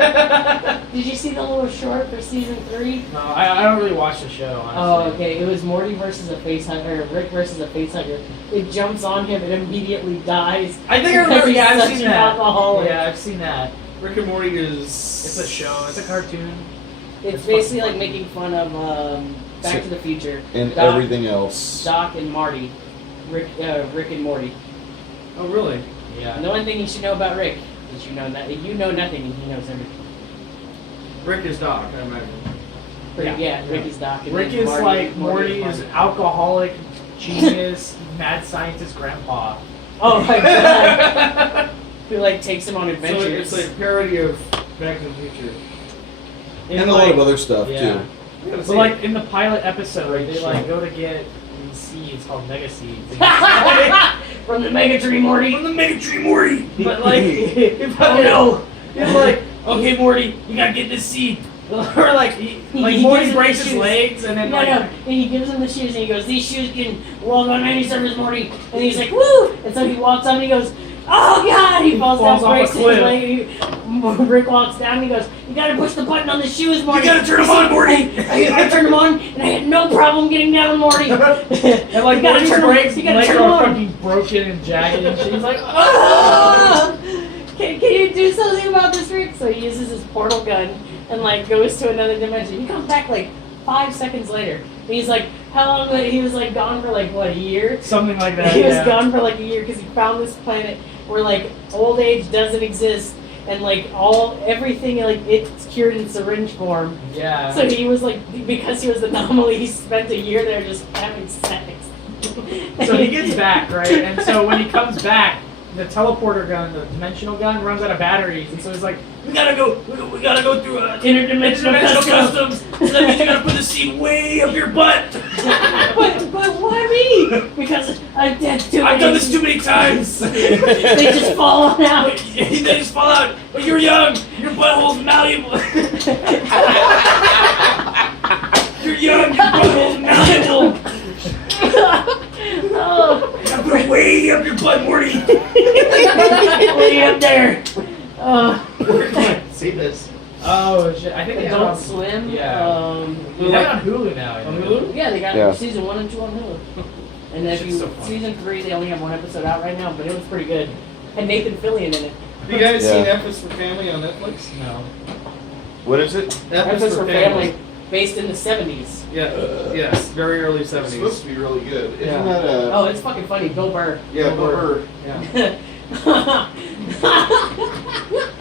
Did you see the little short for season 3? No, I don't really watch the show, honestly. Oh, okay. It was Morty versus a face hunter, or Rick versus a face hunter. It jumps on him and immediately dies. I think I because remember. he's Yeah, I've such seen an that. alcoholic. Yeah, I've seen that. Rick and Morty is. It's a show. It's a cartoon. It's It's basically fucking like making fun of Back to the Future. And Doc, everything else. Doc and Marty. Rick and Morty. Oh, really? Yeah. And the one thing you should know about Rick is you know nothing and he knows everything. Rick is Doc, I imagine. Yeah, Rick is Doc. And Rick then is Marty- like Marty Morty's Marty. alcoholic genius, mad scientist grandpa. Oh my god. Who like takes him on So adventures. it's a parody of Back to the Future. And a lot of other stuff, yeah. too. I gotta So see like it. in the pilot episode, they like go to get these seeds called mega seeds. From the Mega Tree Morty. From the mega tree, Morty. But like, Oh no. it's like, okay, Morty, you gotta get this seed. Or like, He Morty gives him breaks the his shoes. legs and then No, like, no. And he gives him the shoes and he goes, "These shoes can walk on any surface, Morty." And he's like, "Woo!" And so he walks on and he goes, "Oh God!" He falls down, falls off a breaks his cliff. leg. Rick walks down and he goes, "You gotta push the button on the shoes, Morty." You gotta turn 'em on, Morty. I turned them on and I had no problem getting down, Morty. and like You gotta Morty's turn 'em- legs, you gotta legs turn 'em are on. fucking broken and jagged and shit. He's like, Ah! Can you do something about this, Rick? So he uses his portal gun and like goes to another dimension. He comes back like 5 seconds later. And he's like, how long? He was like gone for like what, a year? something like that. He was yeah. gone for like a year because he found this planet where like old age doesn't exist and like everything like it's cured in syringe form. Yeah. So he was like, because he was an anomaly, he spent a year there just having sex. So he gets back, right? And so when he comes back, the teleporter gun, the dimensional gun, runs out of batteries. And so he's like, we gotta go through Interdimensional customs. So that means you gotta put the seed way up your butt. but why me? Because I've done too many. I've done this too many times. They just fall on out. They just fall out. But you're young. Your butthole's malleable. You're young. Your butthole's malleable. Oh, You gotta put it way up your butt, Morty. way up there. Where can I see this? Oh shit! I think they have it Adult on, Swim. Yeah. They have it on Hulu now. I On think. Hulu? Yeah, they got Yeah. season 1 and 2 on Hulu. And if Shit's you so funny. season 3, they only have 1 episode out right now, but it was pretty good. And Nathan Fillion in it. Have you guys Yeah. seen F is for Family on Netflix? No. What is it? F is for Family, based in the 70s. Yeah, yes, very early It's 70s. supposed to be really good. Isn't Yeah. that a... Oh, it's fucking funny. Bill Burr. yeah, Bill Burr. Burr. Yeah.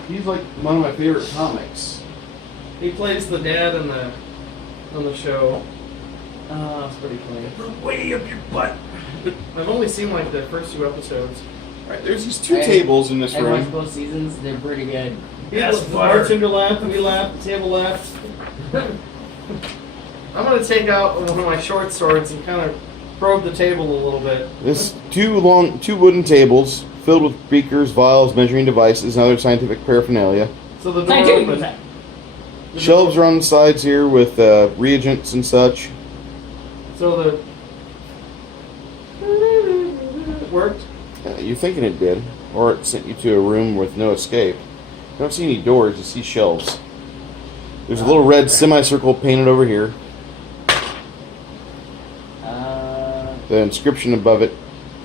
He's like one of my favorite comics. He plays the dad on the show. Oh, It's pretty funny. Put it way up your butt. I've only seen like the first 2 episodes. Right, there's these 2 Hey, tables in this I watched room. both seasons. They're pretty good. Yes, the butter. bartender laughed, we laughed, the table laughed. I'm gonna take out one of my short swords and kind of probe the table a little bit. This 2 wooden tables filled with beakers, vials, measuring devices, and other scientific paraphernalia. So the door Scientific opens. percent. Shelves are on the sides here with reagents and such. So the it worked. You're thinking it did, or it sent you to a room with no escape. You don't see any doors, you see shelves. There's a little red semicircle painted over here. The inscription above it.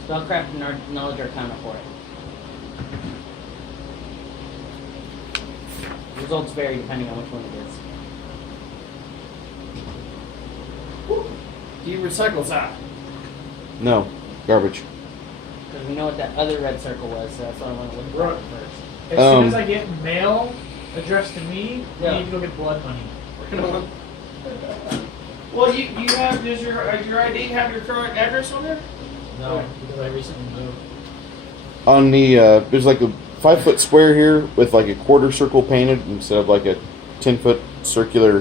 Spellcraft and knowledge arcana for it. Results vary depending on which one it is. Do you recycle that? No, garbage. Because we know what that other red circle was, so that's what I want to look for first. As soon as I get mail addressed to me, Yeah. I need to go get blood money. Well, you have does your ID have your current address on there? No, because I recently moved. On the there's like a 5-foot square here with like a quarter circle painted instead of like a 10-foot circular or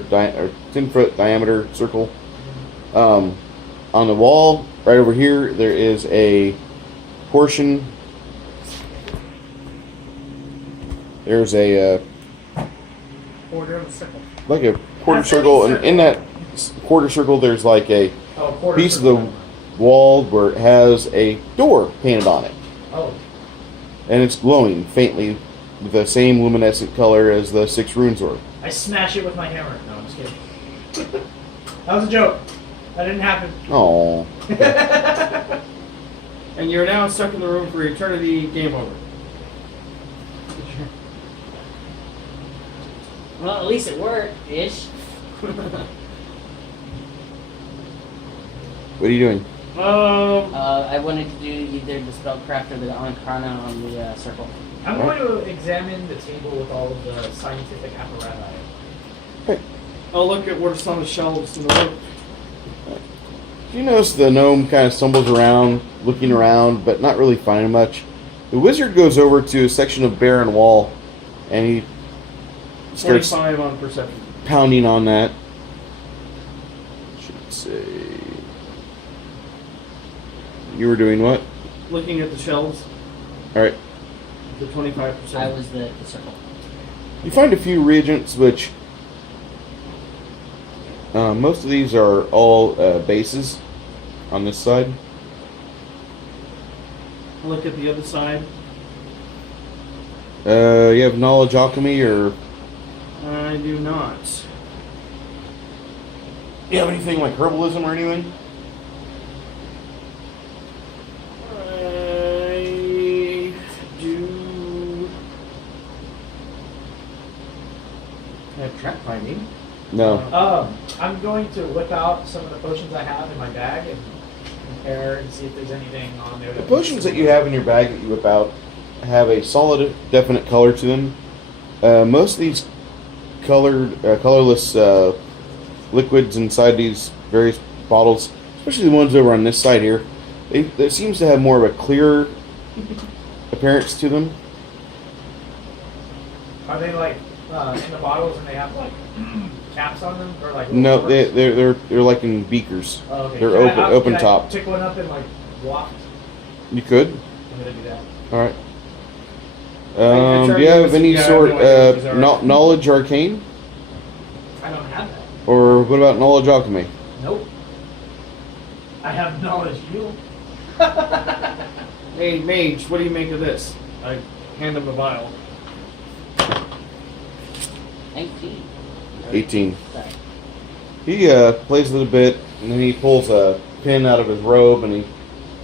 10-foot diameter circle. On the wall right over here there is a portion. There's a Quarter of a circle. like a quarter That's circle, any and in that quarter circle there's like a Oh, quarter piece of circle. the wall where it has a door painted on it, Oh, and it's glowing faintly with the same luminescent color as the 6 runes orb. I smash it with my hammer. No, I'm just kidding. That was a joke. That didn't happen. Oh, And you're now stuck in the room for eternity. Game over. Well, at least it worked, ish. what are you doing? I wanted to do either the spellcraft or the Ankrana on the circle. I'm going to examine the table with all of the scientific apparatus. I'll look at what's on the shelves in the room. You notice the gnome kind of stumbles around, looking around, but not really finding much. The wizard goes over to a section of barren wall, and he starts 25 on perception. pounding on that. Should say you were doing what? Looking at the shelves, All right. the 25%. I was the circle. You find a few reagents, which most of these are all bases on this side. Look at the other side. You have knowledge alchemy, or I do not. you have anything like herbalism or anything? I do. I have trap finding. No. I'm going to whip out some of the potions I have in my bag and compare and see if there's anything on there. The potions that you have in your bag that you whip out have a solid, definite color to them. Most of these colorless liquids inside these various bottles, especially the ones over on this side here, they seems to have more of a clear appearance to them. Are they like in the bottles and they have like caps on them or like? No, little they're like in beakers. Oh, okay. They're Can open can top. I pick one up and like waft. You could. I'm gonna do that. All right. I Do you have any yeah, I have sort no idea what these are. knowledge arcane, I don't have that. or what about knowledge alchemy? Nope. I have knowledge heal. Hey, mage, what do you make of this? I hand him a vial. 19. 18. Sorry. He plays with it a bit, and then he pulls a pin out of his robe and he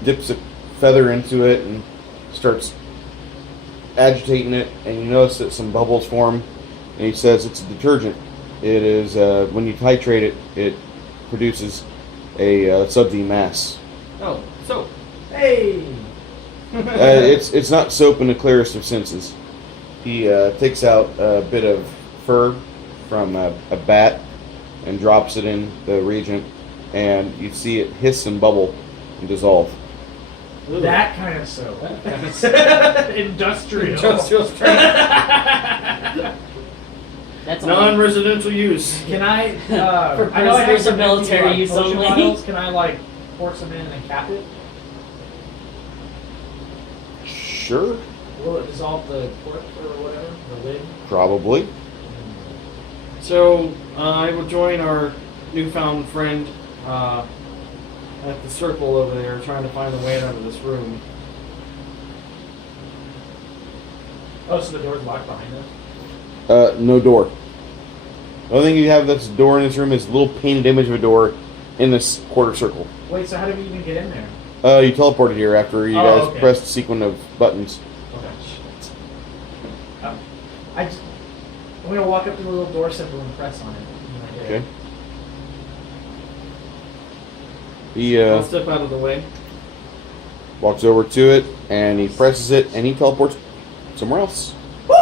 dips a feather into it and starts agitating it. And you notice that some bubbles form. And he says it's a detergent. It is when you titrate it, it produces a subsidy mass. Oh, so. Hey. It's not soap in the clearest of senses. He takes out a bit of fur from a bat and drops it in the reagent, and you see it hiss and bubble and dissolve. That kind of soap. Industrial. Industrial strength. That's Non-residential use. Can I? For I know I have prisoners some of military empty, use potion only. bottles. Can I like pour some in and cap it? Sure, Will it dissolve the cork or whatever? The lid? probably. So, I will join our newfound friend at the circle over there, trying to find a way out of this room. Oh, so the door's locked behind us? No door. The only thing you have that's a door in this room is a little painted image of a door in this quarter circle. Wait, so how did we even get in there? You teleported here after you Oh, guys okay. pressed a sequence of buttons. Okay, shit. I'm gonna walk up to the little door symbol and press on it. And I hit it. Okay. He I'll step out of the way. walks over to it and he presses it and he teleports somewhere else. You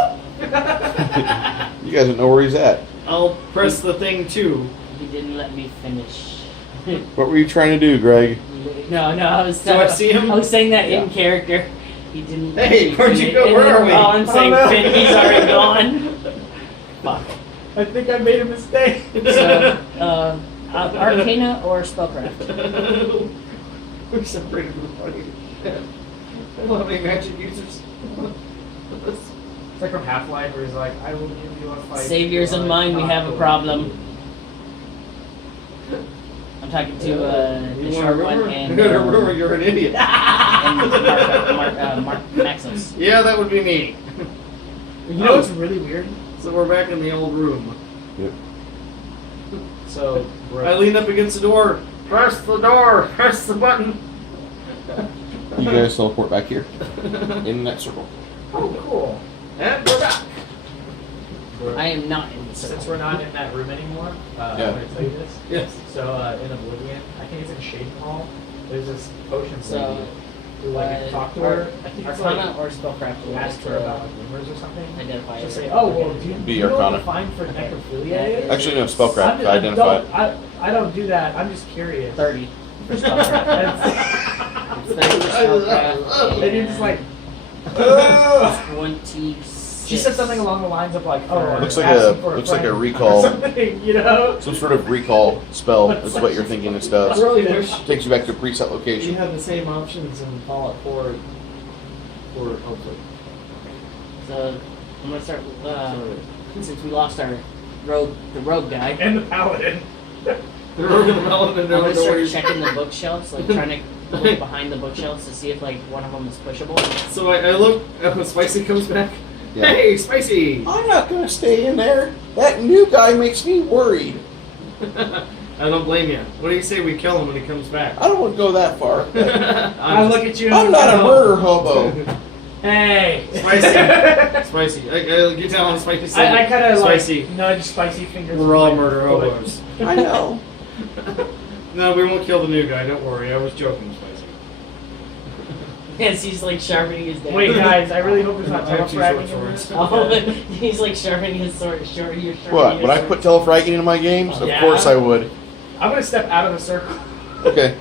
guys don't know where he's at. I'll press the thing too. He didn't let me finish. What were you trying to do, Greg? No, I was. Do I see him? I was saying that Yeah. in character. He didn't. Hey, where'd you go? And Where then are we? I'm saying, Oh, no. Finn, he's already gone. Fuck. I think I made a mistake. So, Arcana or Spellcraft? We're separated from the party. I don't have any magic users. It's like from Half-Life where he's like, I will give you a fight. Saviors of mine, we have a problem. I'm talking to the short one and remember you're an idiot. Mark Maximus. Yeah, that would be me. You know what's really weird? So we're back in the old room. Yep. So, I lean up against the door. Press the door. Press the button. You guys teleport back here in that circle. oh, cool. And we're back. I am not in the Since circle. we're not in that room anymore, Yeah. I'm going to tell you this. Yes. So, in Oblivion, I think it's in Shade Hall, there's this potion So, lady who, like, talk to her. I think it's Arcana like, or Spellcraft will ask her about like, rumors or something. identify She'll it. say, oh, well, do you, Be know what Arcana. the fine for Okay. necrophilia Yeah, is? Actually, no, spellcraft. I Identify it. I don't do that. I'm just curious. 30 for Spellcraft. That's- It's 30 for Spellcraft. and you're just like, 26. she said something along the lines of like, oh, Looks I'm like a- asking for looks like a friend recall. or something, you know? Some sort of recall spell is what you're thinking this does. Really, there's. Takes you back to a preset You location. have the same options in Fallout 4 for Oakland. So I'm gonna start. Since we lost our the rogue guy, And the paladin. They're over the melon and I'm they're gonna the start words. checking the bookshelves, like trying to look behind the bookshelves to see if like one of them is pushable. So I look when Spicy comes back. Yeah. Hey, Spicy! I'm not gonna stay in there. That new guy makes me worried. I don't blame you. What do you say we kill him when he comes back? I don't want to go that far. I look at you. I'm not a murder hobo. Hey. Spicy. Spicy. You tell him Spicy said I kind of like Spicy. nudge Spicy fingers. We're with all my murder foot. hobos. I know. No, we won't kill the new guy. Don't worry. I was joking, Spicy. Yes, he's like sharpening his dagger. Wait, guys, I really hope it's not I have two telefragging short in this. swords. Oh, he's like sharpening his sword. You're sharpening What? your Would I sword. put telefragging into my games? Of Yeah. course I would. I'm gonna step out of the circle. Okay.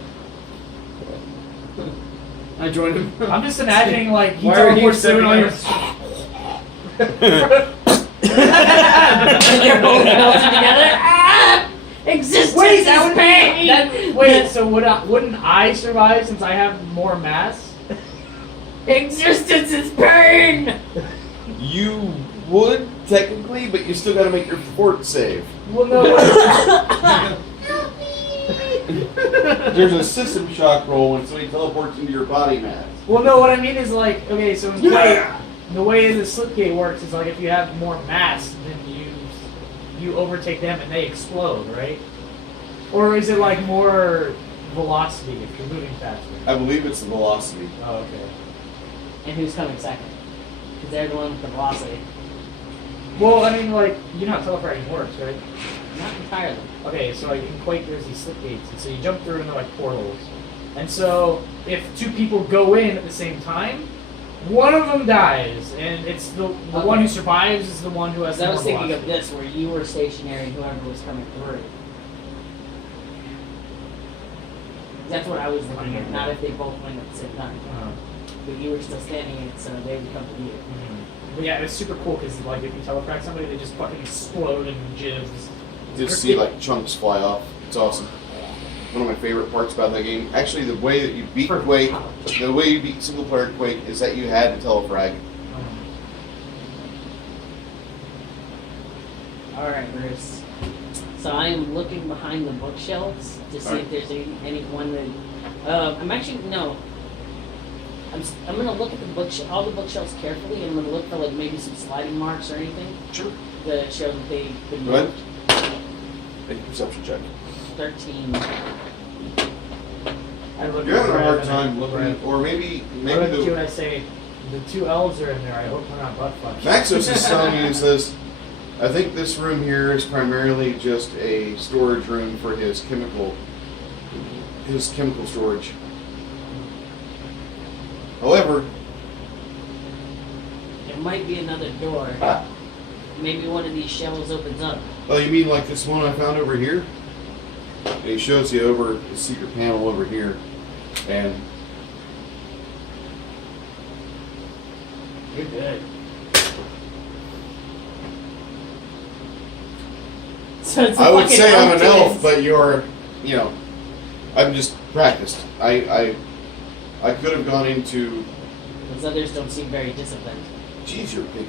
I joined him. I'm just imagining like he Why are you teleports through stepping and all your. They're both melted together. Ah! Existence Wait, that is would pain. wait. So wouldn't I survive since I have more mass? Existence is pain. You would, technically, but you still gotta make your fort save. Well, no. There's a system shock roll when somebody teleports into your body mass. Well, no. What I mean is like, okay, so the way the slipgate works is like if you have more mass, then you overtake them and they explode, right? Or is it like more velocity if you're moving faster? I believe it's the velocity. Oh, okay. And who's coming second? Because they're the one with the velocity. Well, I mean, like, you know how telefragging works, right? Not entirely. Okay, so like in Quake, there's these slip gates, and so you jump through and they're like portals. And so if two people go in at the same time, one of them dies, and it's the one who survives is the one who has Because I the was more thinking of velocity. this, where you were stationary and whoever was coming through. That's what I was looking at, not if they both went at the same time. But you were still standing in it, so they would come to you. But yeah, it's super cool because like if you telefrag somebody, they just fucking explode and jizz. Just see like chunks fly off. It's awesome. One of my favorite parts about that game. Actually, the way that you beat Quake, the way you beat single player Quake is that you had to telefrag. Alright, Bruce. So I am looking behind the bookshelves to see if there's any one that. I'm actually no. I'm gonna look at all the bookshelves carefully. And I'm gonna look for like maybe some sliding marks or anything Sure. that show that they've been Go ahead. moved. Make a perception check. 13. I look You're at having a Brad hard and time I- looking, or maybe I look at you and the I say, the two elves are in there. I hope they're not butt fucks. Maxos is telling you, he says, I think this room here is primarily just a storage room for his chemical storage. However, There might be another door. Maybe one of these shelves opens up. oh, you mean like this one I found over here? And he shows you over the secret panel over here, and You're good. So it's a I would fucking say I'm an elf, twist. but you're, you know, I'm just practiced. I could have gone into. Those others don't seem very disciplined. Geez, you're picky.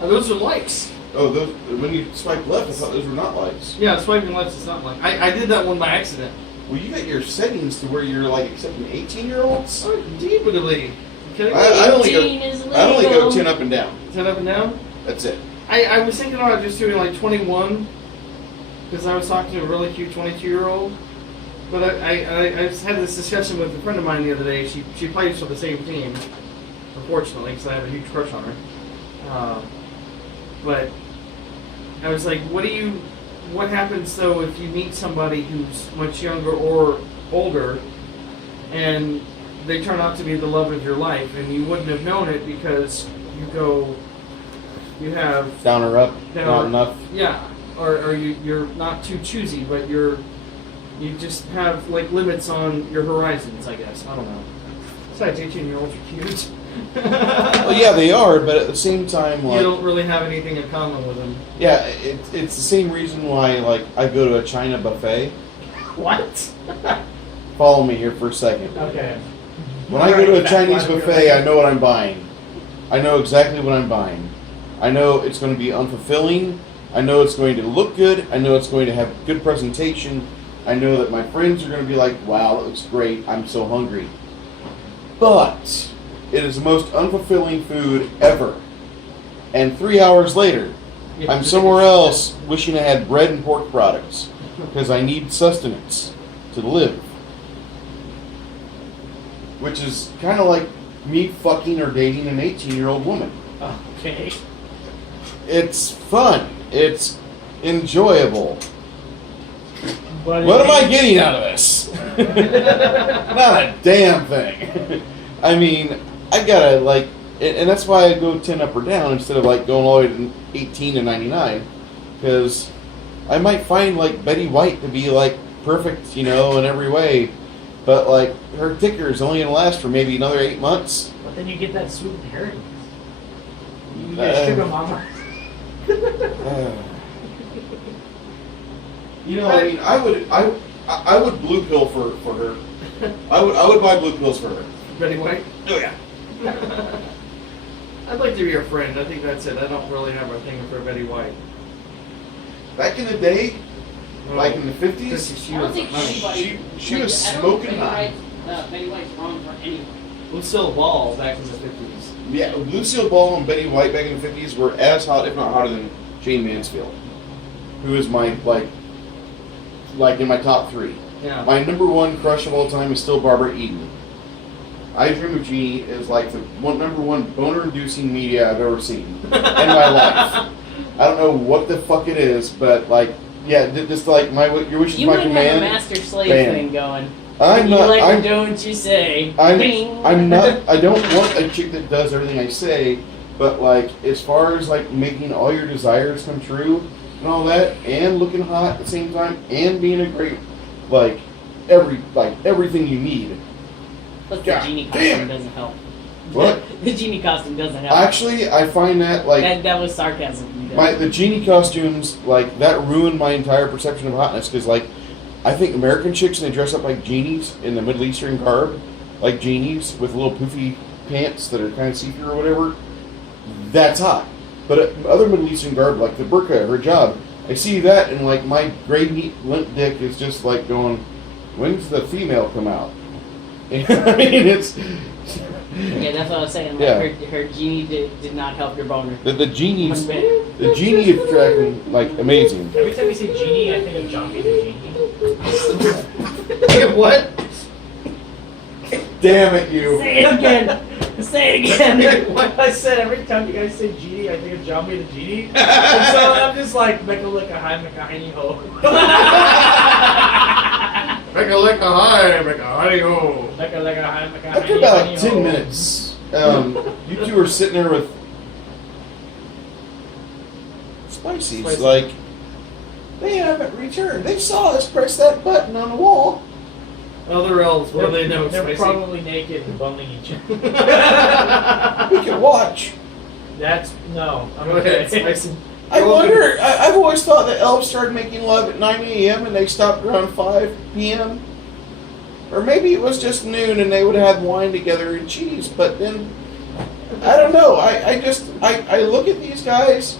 Those are likes. Oh, those when you swipe left, I thought those were not likes. Yeah, swiping left is not like. I did that one by accident. Well, you got your settings to where you're like accepting 18-year-olds. Oh, indubitably. You kidding me? I only go. 18 is I only go legal. 10 up and down. 10 up and down? That's it. I was thinking about just doing like 21 because I was talking to a really cute 22-year-old. But I had this discussion with a friend of mine the other day. She plays for the same team, unfortunately, because I have a huge crush on her. But I was like, what happens though if you meet somebody who's much younger or older and they turn out to be the love of your life and you wouldn't have known it because you have Down or up, Down not or- enough. yeah, or you're not too choosy, but you just have like limits on your horizons, I guess. I don't know. Besides, 18-year-olds are cute. Well, yeah, they are, but at the same time, You like, don't really have anything in common with them. yeah, it's the same reason why, like, I go to a China buffet. What? Follow me here for a second. Okay. When I go to a Alright, Chinese that's why we're buffet, like- I know what I'm buying. I know exactly what I'm buying. I know it's going to be unfulfilling. I know it's going to look good. I know it's going to have good presentation. I know that my friends are going to be like, wow, that looks great. I'm so hungry. But it is the most unfulfilling food ever. And 3 hours later, I'm somewhere else wishing I had bread and pork products because I need sustenance to live. Which is kind of like me fucking or dating an 18-year-old woman. Okay. It's fun. It's enjoyable. But What am I getting out of this? Not a damn thing. I mean, I gotta, like, and that's why I go 10 up or down instead of, like, going all the way to 18 to 99. Because I might find, like, Betty White to be, like, perfect, you know, in every way. But, like, her ticker is only gonna last for maybe another 8 months. But then you get that sweet inheritance. You get sugar mama. You know, I mean, I would blue pill for her. I would buy blue pills for her. Betty White? Oh yeah. I'd like to be your friend. I think that's it. I don't really have a thing for Betty White. Back in the day, like in the 50s, She I don't was think nice. anybody. she was I don't smoking think hot. Betty White's wrong for anyone. Lucille Ball back in the 50s. Yeah, Lucille Ball and Betty White back in the 50s were as hot, if not hotter, than Jane Mansfield, who is my like in my top 3. Yeah. My number 1 crush of all time is still Barbara Eden. I Dream of Jeannie is like the number 1 boner-inducing media I've ever seen in my life. I don't know what the fuck it is, but like, yeah, just like your wish is You my might command. have a master slave Bam. thing going. I'm you not. like I'm, don't you say? Ding. I'm not. I don't want a chick that does everything I say. But like, as far as like making all your desires come true and all that, and looking hot at the same time, and being a great everything you need. Plus God the genie damn costume it. doesn't help. What? The genie costume doesn't help. Actually, I find that like that was sarcasm. from you. the genie costumes like that ruined my entire perception of hotness because like I think American chicks when they dress up like genies in the Middle Eastern garb, like genies with little poofy pants that are kind of see-through or whatever, that's hot. But other Middle Eastern garb like the burqa, hijab, I see that and like my gray neat limp dick is just like going, when's the female come out? I mean it's. Yeah, that's what I was saying. Like, Yeah. her genie did not help your boner. The genies, One bit. the genie is tracking like amazing. Every time you say genie, I think of Johnny the Genie. What? Damn it, you! Say it again. Say it again. What I said, every time you guys say genie, I think of Johnny the Genie. And so I'm just like, make a lick a high, make a hiney ho. Make a lick a high, make a high ho. Make a lick a high, make a After hiney about hiney 10 ho. minutes, you two are sitting there with spices. Spicy. Like, They haven't returned. They saw us press that button on the wall. Other elves, what do they know? They're Spicy? probably naked and bumming each other. We can watch. That's no. I'm Go ahead, okay. Spicy. I wonder, I've always thought that elves started making love at 9 a.m. and they stopped around 5 p.m. Or maybe it was just noon and they would have had wine together and cheese, but then, I don't know. I look at these guys,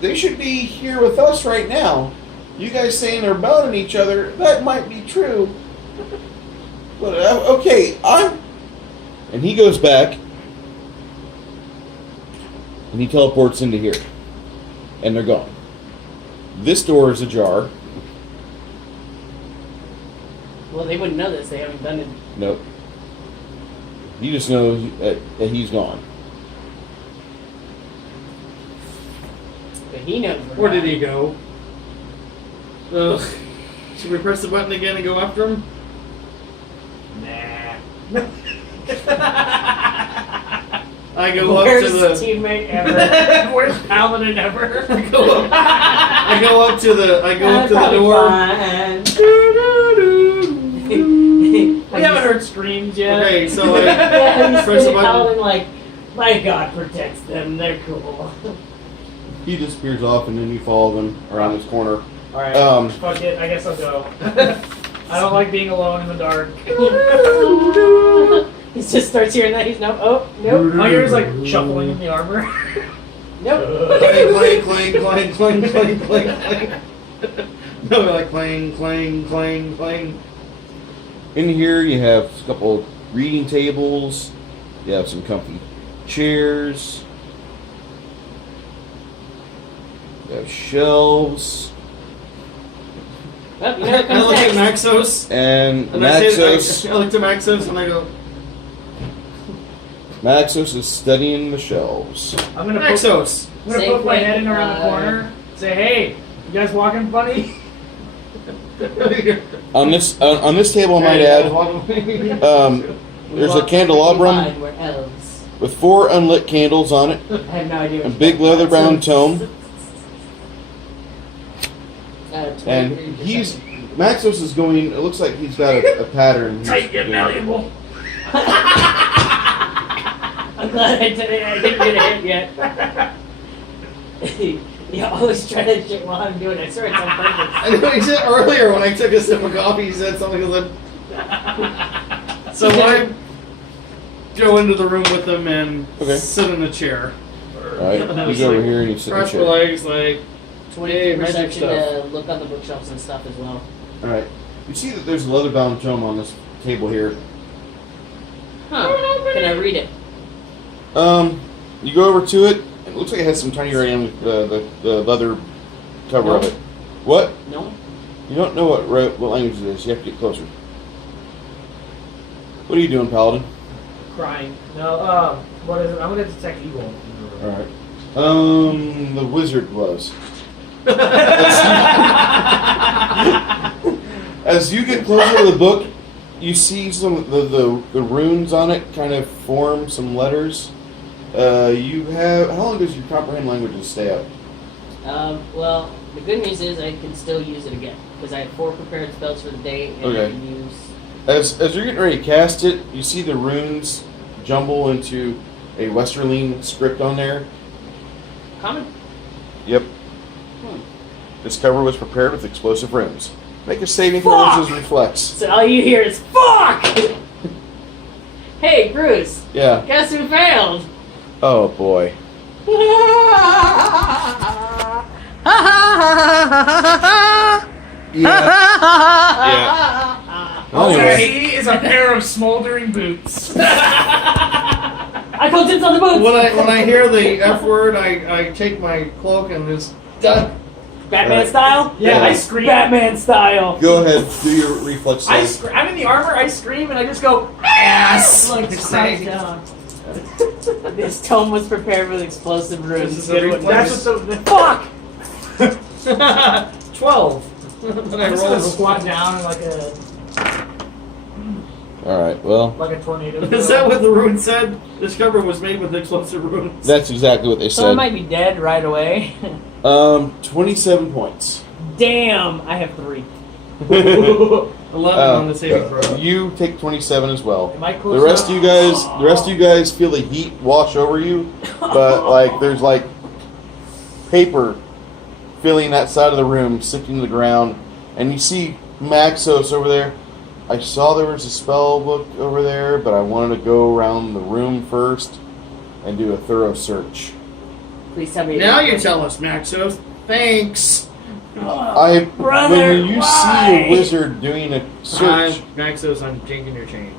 they should be here with us right now. You guys saying they're boning each other, that might be true. But, okay, And he goes back, and he teleports into here. And they're gone. This door is ajar. Well, they wouldn't know this. They haven't done it. Nope. You just know that he's gone. But he knows. Where did he go? Ugh. Should we press the button again and go after him? Nah. I go Where's up to the. teammate ever? Where's Paladin ever? I go up to the. I go up to the door. We haven't heard screams yet. Okay, so I Yeah, he's press the spinning button. Paladin like, my God protects them. They're cool. He disappears off, and then you follow them around this corner. Alright, Um, fuck it. I guess I'll go. I don't like being alone in the dark. He just starts hearing that. He's no. Oh, nope. All you hear is like shuffling in the armor. Nope. Clang, clang, clang, clang, clang, clang, clang. No, like clang, clang, clang, clang. In here, you have a couple reading tables. You have some comfy chairs. You have shelves. Oh, you know what I look at comes next. Maxos, And and I Maxos, look to Maxos, and I go, Maxos is studying the shelves. I'm gonna Maxos. put my head in around the corner. Say, hey, you guys walking funny? On this table, I might add, there's a candelabrum Fine, we're elves. with 4 unlit candles on it, I have no idea. a what big you're leather talking bound tome, about. and 23%. Maxos is going. It looks like he's got a pattern. Tight and malleable. I'm glad I didn't get a hit yet. You always try that shit while I'm doing it. I swear it's on purpose. I know he said earlier when I took a sip of coffee, he said something like so I go into the room with him and Okay. sit in a chair. Alright, you go over here and you sit in the Cross my chair. legs, like, 23 Hey, magic perception stuff. to look on the bookshelves and stuff as well. Alright, you see that there's a leather bound tome on this table here. Huh. Can I read it? You go over to it. It looks like it has some tiny writing on the leather cover of it. What? No? You don't know what language it is. You have to get closer. What are you doing, Paladin? Crying. No, what is it? I'm gonna detect evil. Alright. The wizard was. As you get closer to the book, you see some of the runes on it kind of form some letters. You have. How long does your comprehend languages stay up? Well, the good news is I can still use it again because I have 4 prepared spells for the day, and Okay. I can use. As you're getting ready to cast it, you see the runes jumble into a Westerling script on there. Common? Yep. Hmm. This cover was prepared with explosive runes. Make a saving Fuck! throw as reflex. So all you hear is fuck! Hey, Bruce, Yeah. guess who failed? Oh boy. Yeah. All Anyway. I see is a pair of smoldering boots. I called dibs on the boots! when I hear the F word, I take my cloak and just done. Batman Alright. style? Yeah, Yeah. I scream. Batman style. Go ahead, do your reflex save. I'm in the armor. I scream and I just go ass like It's sides nice. down. This tome was prepared with explosive runes. This is a Good one. reflex. That's what the fuck. 12. But I I'm just gonna rolled squat down and like a. All right. Well, Like a tornado. Is that what the rune said? This cover was made with explosive runes. that's exactly what they So I said. might be dead right away. 27 points. Damn, I have 3. 11 on the saving throw. You take 27 as well. Am I The close rest of you guys feel the heat wash over you, but like there's like paper filling that side of the room, sifting to the ground, and you see Maxos over there. I saw there was a spell book over there, but I wanted to go around the room first and do a thorough search. Please tell me. Now you tell us, Maxos. Thanks. Brother, when you see why? a wizard doing a search, Maxos, I'm jinking your chain.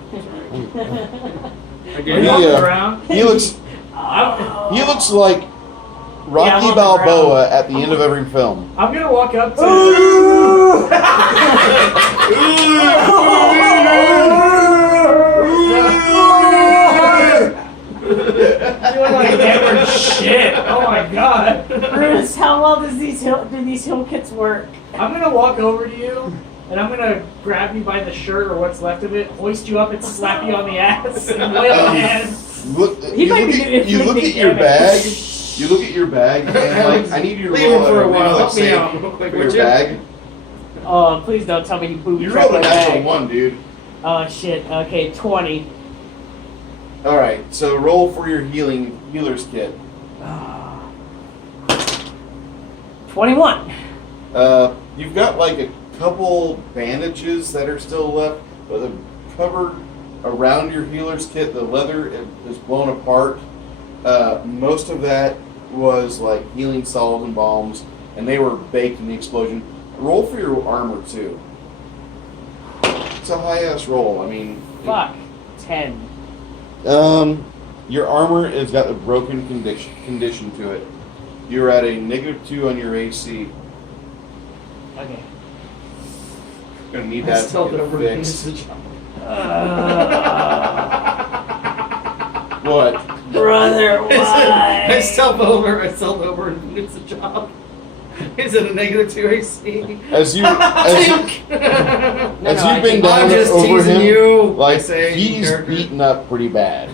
Are Again. you Yeah. walking around? he looks like Rocky I'm on the Balboa at the end of every film. I'm gonna walk up to. Feeling like hammered shit. Oh my god. Bruce, how well do these hill kits work? I'm gonna walk over to you, and I'm gonna grab you by the shirt or what's left of it, hoist you up, and slap you on the ass, and lay on the head. You look at your bag. You look at your bag, and like I need you to Leave roll him for a reflex while. Help me save out real quick, for your would you? bag. Oh, please don't tell me you boot You track rolled a my natural bag. 1, dude. Oh shit. Okay, 20. All right, so roll for your healer's kit. 21. You've got like a couple bandages that are still left, but the cover around your healer's kit, the leather is blown apart. Most of that was like healing salves and balms, and they were baked in the explosion. Roll for your armor too. It's a high ass roll. I mean, Fuck. 10. your armor has got a broken condition to it. You're at a -2 on your AC. Okay. Gonna need I that still to get don't fixed. the job. What? Brother, why? I stealth over and finish the job. Is it a -2 AC? As you've been I'm down just over teasing him, you. like Say he's character. beaten up pretty bad.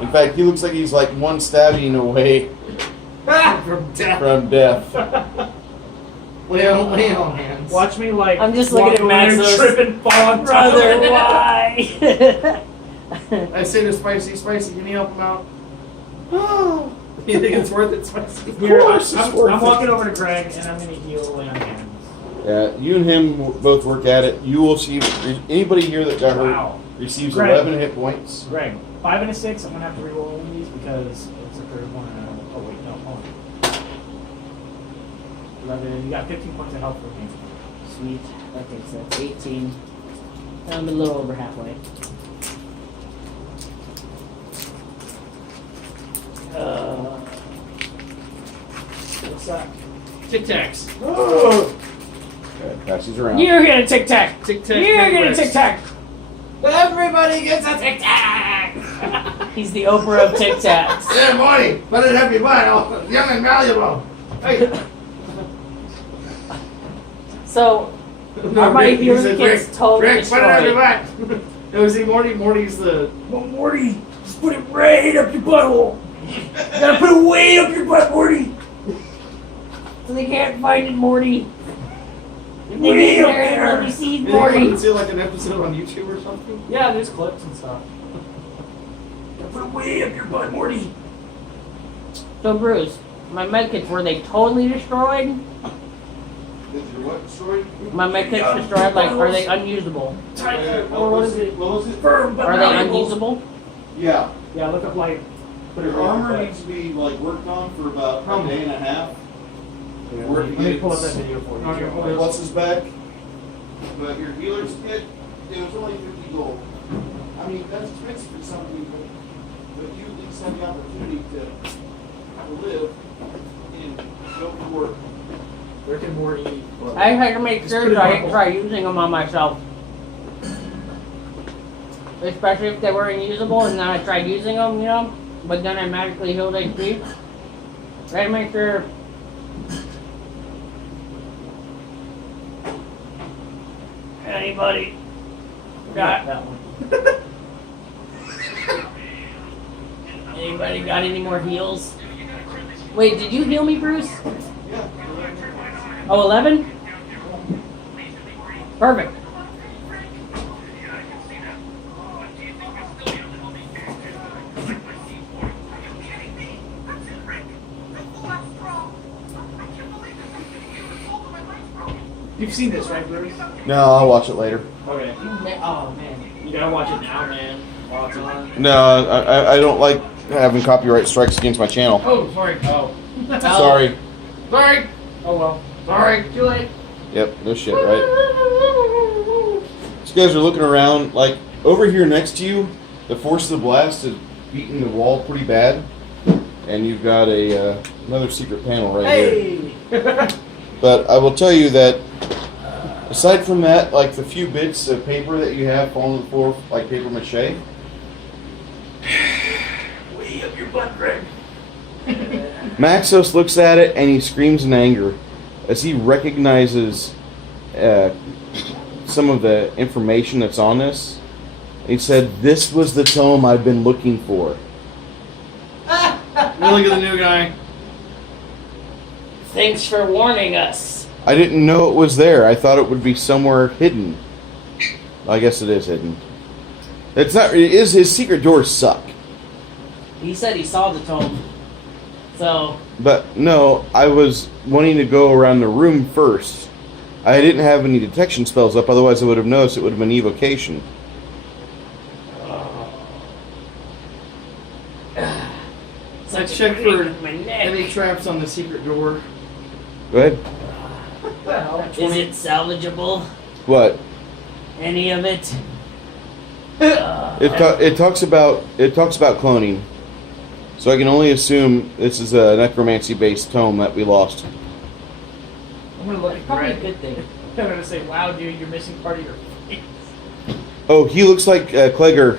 In fact, he looks like he's like one stabbing away From death. from death. Lay on hands. Watch me like. I'm just looking walk at over there and Maxos. trip and fall on top Brother, of it. why? I say to Spicy, can you help him out? You think it's worth it, Spicy? Here, course it's worth I'm it. walking over to Greg, and I'm gonna heal lay on hands. Yeah, you and him both work at it. You will see anybody here that got hurt Wow. receives Greg. 11 hit points. Greg, 5 and a 6. I'm gonna have to reroll one of these because it's a third one. And I don't. Oh wait, no, hold on. 11. You got 15 points of health for me. Sweet. Okay, so that's 18. I'm a little over halfway. What's that? Tic Tacs. Okay, passes around. You're gonna tic tac. Tic Tac. You're gonna tic tac. Everybody gets a tic tac. He's the Oprah of tic tacs. Yeah, Marty, let it have your mind. Young and malleable. Hey. So, are my Rick, healing he said, kits Rick, totally Rick, let it have your destroyed? mind. No, is he Morty? Morty's the. Well, Morty, just put it right up your butthole. You gotta put it way up your butt, Morty. So they can't find it, Morty. If they Way get up there, there. let me see Morty. Morty. Is it like an episode on YouTube or something? Yeah, there's clips and stuff. Gotta put it way up your butt, Morty. So Bruce, my medkits, were they totally destroyed? Is your what story? My medkits destroyed, like, are they unusable? Tight. Or what is it? What was it? Firm, but Are they malleable. unusable? Yeah. Yeah, look up like. Put it Your right up armor your needs to be like worked on for about How a day and a half. butt. Work Let me pull up that video for you. Okay. Plus his back. But your healer's kit, it was only 50 gold. I mean, that's expensive for some people, but you at least have the opportunity to live and go to work. Rick and Morty. I had to make Just sure put it that I up. didn't try using them on myself. Especially if they were unusable and then I tried using them, you know, but then I magically healed HP. I had to make sure. Anybody got That one. Anybody got any more heals? Wait, did you heal me, Bruce? Oh, 11? Perfect. You've seen this, right, Bruce? No, I'll watch it later. Okay. Oh, man. You gotta watch it now, man. While it's on. No, I don't like having copyright strikes against my channel. Oh, sorry. Oh. Sorry. Sorry. Oh well. Sorry. Too late. Yep, no shit, right? These guys are looking around, like, over here next to you, the force of the blast is beating the wall pretty bad. And you've got another secret panel right here. Hey. But I will tell you that, aside from that, like the few bits of paper that you have falling to the floor, like paper mache. Way up your butt, Greg. Maxos looks at it and he screams in anger as he recognizes some of the information that's on this. He said, "This was the tome I've been looking for." Look at the new guy. Thanks for warning us. I didn't know it was there. I thought it would be somewhere hidden. I guess it is hidden. It's not. It is. His secret doors suck. He said he saw the tome. So, But no, I was wanting to go around the room first. I didn't have any detection spells up, otherwise I would have noticed it would have been evocation. I checked for my neck. any traps on the secret door. Go ahead. Is it salvageable? What? Any of it? It talks about cloning. So I can only assume this is a necromancy based tome that we lost. I'm gonna look at Probably a Greg. good thing. I'm gonna say, "Wow, dude, you're missing part of your face." Oh, he looks like Clegger.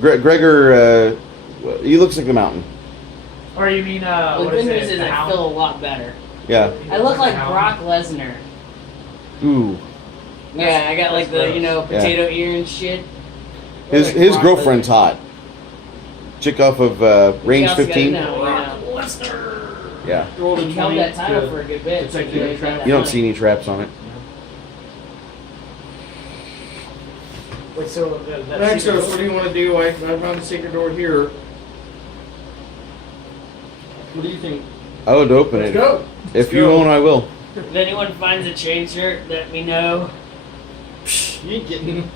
Gregor. He looks like the mountain. Or you mean The what good is news it? is The I Hound? feel a lot better. Yeah. I look like Hound? Brock Lesnar. Ooh. Yeah, I got like the, gross. potato ear and shit. His Brock girlfriend's Lesnar. hot. Chick off of Range else gotta 15. know? Brock Lesnar. Yeah. Rolled a He held 20 that title to for a good bit. detect so any he trap. got You don't that see any traps on it. Wait, so that Next, secret what do you want to do? I found the secret door here. What do you think? I would open Let's it. go. If you won't, I will. If anyone finds a chain shirt, let me know. You ain't getting.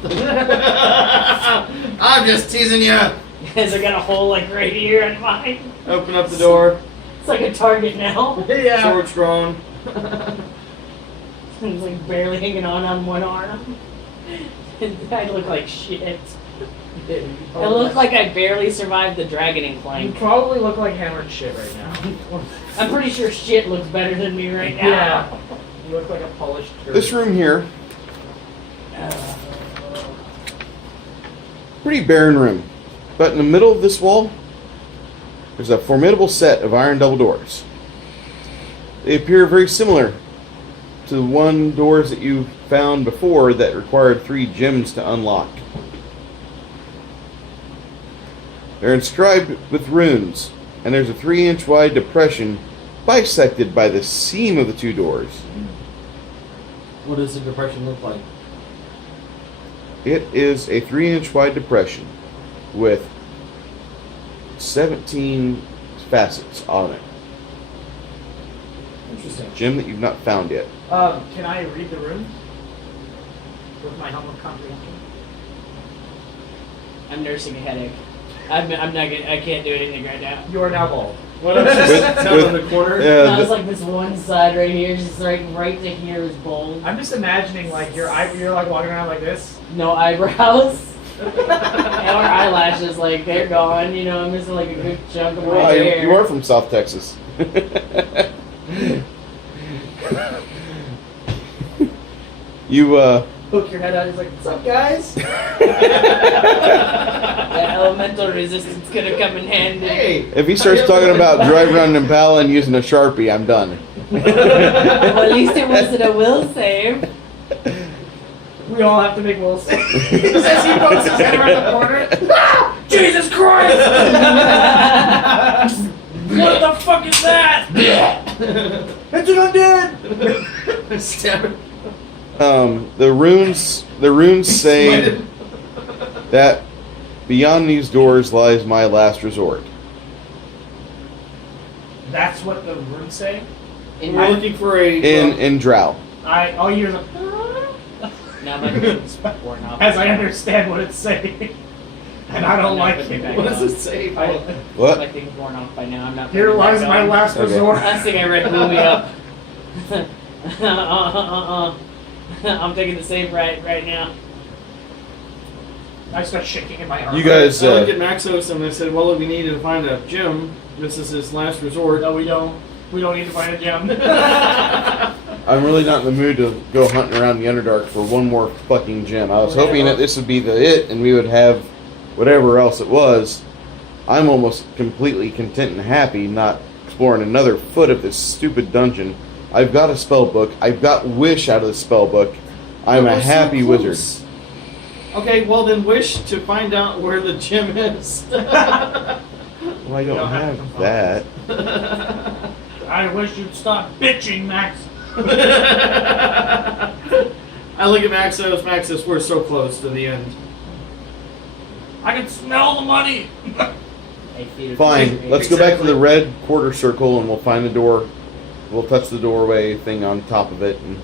I'm just teasing you. Because I got a hole like right here on mine. Open up the door. It's like a target now. Yeah. Sword's drawn. It's like barely hanging on one arm. I look like shit. I look like I barely survived the dragoning You plank. probably look like hammered shit right now. I'm pretty sure shit looks better than me right now. Yeah. You look like a polished turd. This room here, pretty barren room. But in the middle of this wall, there's a formidable set of iron double doors. They appear very similar to the one doors that you found before that required 3 gems to unlock. They're inscribed with runes, and there's a 3-inch wide depression bisected by the seam of the 2 doors. What does the depression look like? It is a 3-inch wide depression with 17 facets on it. Interesting. Gem that you've not found yet. Can I read the runes? With my helm of comprehension? I'm nursing a headache. I'm not gonna, I can't do anything right now. You are now bald. What else is down on the corner? Now it's like this one side right here, just like right to here is bold. I'm just imagining like you're like walking around like this. No eyebrows. Or eyelashes, like they're gone. You know, I'm missing like a good chunk of my Well, hair. you are from South Texas. You, Poke your head out. He's like, "What's up, guys?" That elemental resistance gonna come in handy. Hey. if he starts talking about driving around an Impala and using a Sharpie, I'm done. Well, at least it wasn't a will save. We all have to make will save. As he pokes his head around the corner. Jesus Christ! What the fuck is that? It's an undead! Stab it. The runes say that beyond these doors lies my last resort. That's what the runes say? We're looking for a. In Drow. All you hear is a... Now my thing's worn off. As I understand what it's saying. And I don't like it. What does it say? What? My thing's worn off by now. I'm not. Here putting it lies back my on. last Okay. resort. Last thing I read blew me up. I'm taking the save right now. I start shaking in my arm. You guys, I looked at Maxos and I said, well, we need to find a gym. This is his last resort. No, we don't. We don't need to find a gem. I'm really not in the mood to go hunting around the Underdark for one more fucking gem. I was hoping that this would be it and we would have whatever else it was. I'm almost completely content and happy not exploring another foot of this stupid dungeon. I've got a spell book. I've got Wish out of the spell book. I'm a We're so happy close. wizard. Okay, well then wish to find out where the gym is. Well, I don't have that. I wish you'd stop bitching, Max. I look at Maxos. Maxos, we're so close to the end. I can smell the money. 8 feet of Fine. treasure. Let's go back to the red quarter circle and we'll find the door. We'll touch the doorway thing on top of it and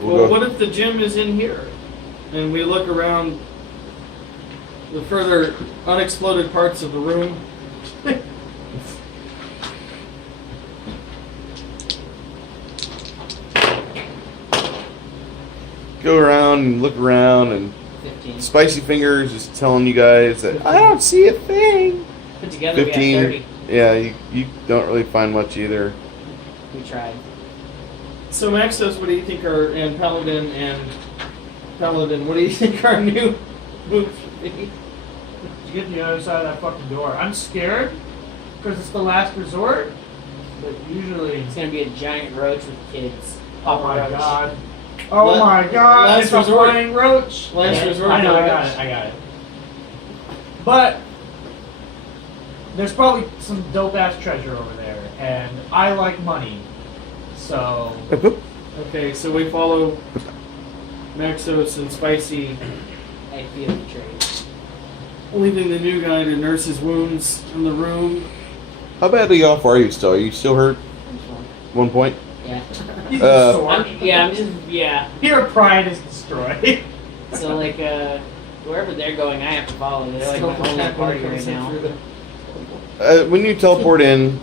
we'll Well, go. what if the gym is in here? And we look around the further unexploded parts of the room. Go around and look around and 15. Spicy Fingers is telling you guys that I don't see a thing. Put together, 15. we have 30. Yeah, you don't really find much either. We tried. So Maxos, what do you think are, and Paladin, what do you think our new moves should be? To get to the other side of that fucking door. I'm scared because it's the last resort. But usually, It's gonna be a giant roach with kids. oh my Roach. god, oh La- my god, last it's a resort. flying roach. Last Yeah, resort. I know, I Paladin. got it. But there's probably some dope ass treasure over there, and I like money, so Okay, so we follow Maxos and Spicy, 8 feet of trade. leaving the new guy to nurse his wounds in the room. How badly off are you still? Are you still hurt? Which one? 1 point? Yeah. he's Uh, sore. I'm just, yeah. Your pride is destroyed. So, like, wherever they're going, I have to follow. They're like my only party right now. When you teleport in,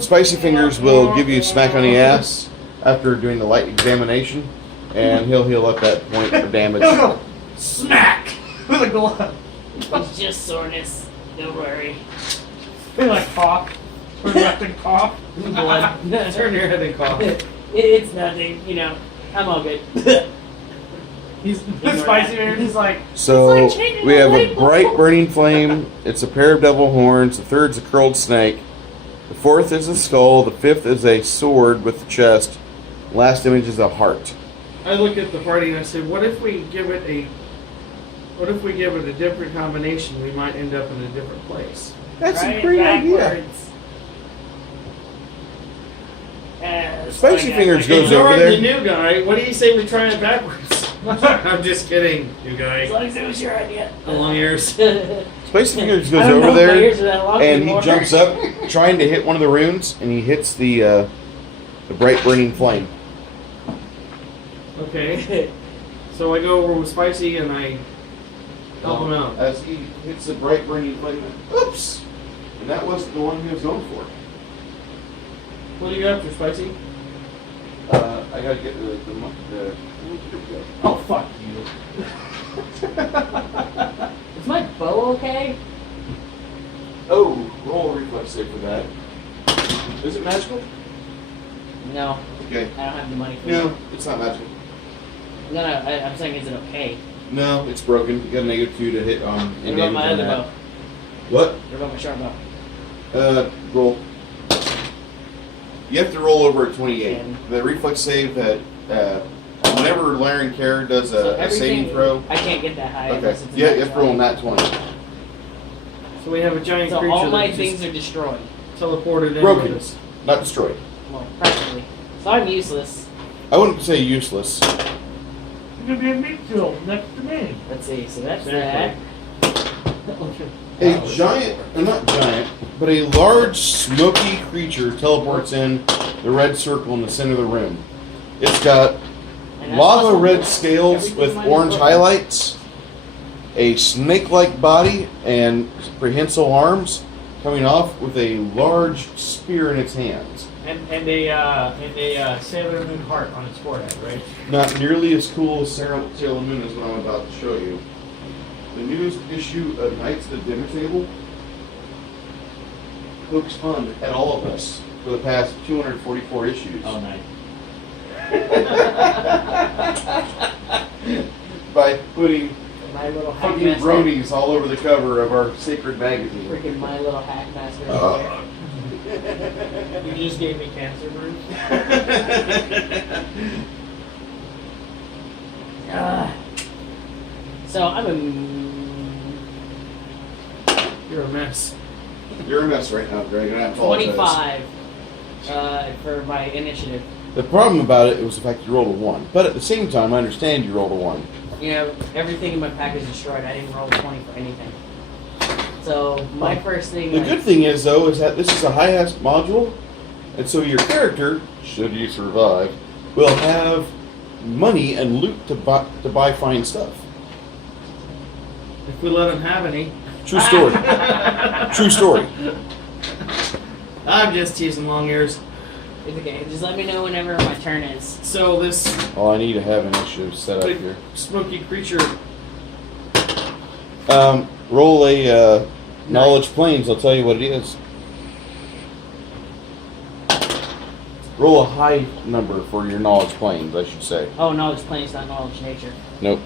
Spicy Fingers will give you a smack on the ass after doing the light examination, and he'll heal up that point of damage. He'll go smack with a glove. It's just soreness. Don't worry. They like cough. Turn left and cough. Blood. Turn your head and cough. It's nothing, you know. I'm all good. He's Ignore spicy that. man. He's like, So It's like changing we the have a light bulb. bright burning flame. It's a pair of devil horns. The third's a curled snake. The fourth is a skull. The fifth is a sword with the chest. Last image is a heart. I look at the party and I say, what if we give it a different combination? We might end up in a different place. That's Right a great idea. backwards. Spicy like Fingers I- goes Ignore over there. the new guy. What do you say we try it backwards? I'm just kidding, new As guy. long as it was your idea. The long ears. Spicy Fingers I goes don't know over if my there, ears are that long and anymore. he jumps up, trying to hit one of the runes, and he hits the bright burning flame. Okay. So I go over with Spicy and I help him out. As he hits the bright burning flame, oops! And that wasn't the one he was going for. What do you got after, Spicy? I gotta get the oh fuck you. Is my bow okay? Oh, roll a reflex save for that. Is it magical? No, Okay. I don't have the money for No, it. it's not magical. No, I'm saying, is it okay? No, it's broken. You got a -2 to hit on What in about damage my on other that. bow? What? What about my sharp bow? Roll. You have to roll over a 28. Ten. The reflex save that whenever Laren Care does So a saving throw. I can't get that high Okay. unless it's a Yeah, nat you have to roll 20. that 20. So we have a giant So creature all my that things just are destroyed. teleported in Broken. with us. Not destroyed. Well, practically. So I'm useless. I wouldn't say useless. You're gonna be a meat field next to me. Let's see. So that's Exactly. A giant, or not giant, but a large smoky creature teleports in the red circle in the center of the room. It's got And that's lava awesome. red scales Everything with mine is orange broken. highlights, a snake-like body, and prehensile arms coming off with a large spear in its hands. And a Sailor Moon heart on its forehead, right? Not nearly as cool as Sailor Moon as what I'm about to show you. The newest issue of Knights at the Dinner Table pokes fun at all of us for the past 244 issues. Oh, nice. By putting My little hack fucking master. bronies all over the cover of our sacred magazine. Freaking my little hack master. You just gave me cancer, Bruce. So I'm a. You're a mess. You're a mess right now, Greg, and I apologize. 25 for my initiative. The problem about it was the fact you rolled a 1. But at the same time, I understand you rolled a 1. You know, everything in my pack is destroyed. I didn't roll 20 for anything. So my first thing. The good thing is, though, is that this is a high-ask module, and so your character, should you survive, will have money and loot to buy fine stuff. If we let him have any. True story. True story. I'm just teasing long ears. It's okay. Just let me know whenever my turn is. So this Oh, I need to have an issue set up big here. smoky creature. Roll a knowledge planes. I'll tell you what it is. Roll a high number for your knowledge planes, I should say. Oh, knowledge planes, not knowledge nature. Nope.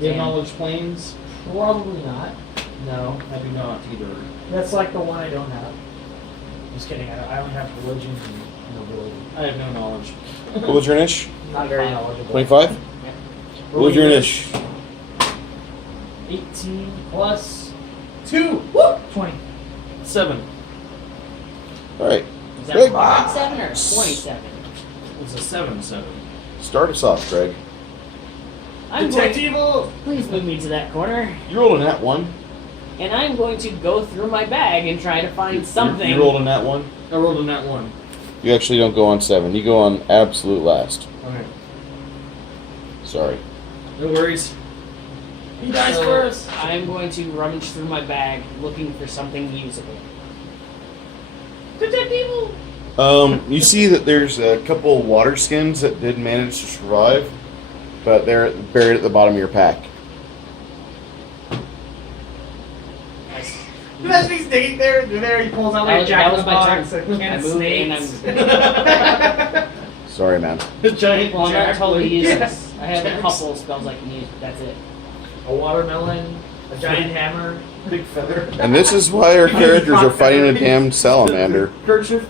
The Damn. knowledge planes. Probably not. No, I do not either. That's like the one I don't have. Just kidding. I only have religion and nobility. I have no knowledge. What was your niche? Not very knowledgeable. 25? What was your niche? 18 plus 2. Woo! 20. 7. Alright. Is that Greg. 27 or 27? It's a 7-7. Start us off, Greg. I'm Detect going, evil! please move me to that corner. You rolled a nat 1. And I'm going to go through my bag and try to find something. You rolled a nat 1. I rolled a nat 1. You actually don't go on 7. You go on absolute last. Okay. Sorry. No worries. He dies So, first! I'm going to rummage through my bag looking for something usable. Detect evil! You see that there's a couple water skins that did manage to survive, but they're buried at the bottom of your pack. Nice. As he's digging there he pulls out That like was- Jack that in the was my Box turn. and I can moved snakes. Sorry, man. The giant Well, I'm not jack totally blade. useless. I have a Jacks. couple spells I can use, but that's it. A watermelon, a giant hammer, Big feather. And this is why our characters are fighting a damn salamander. Kerchief.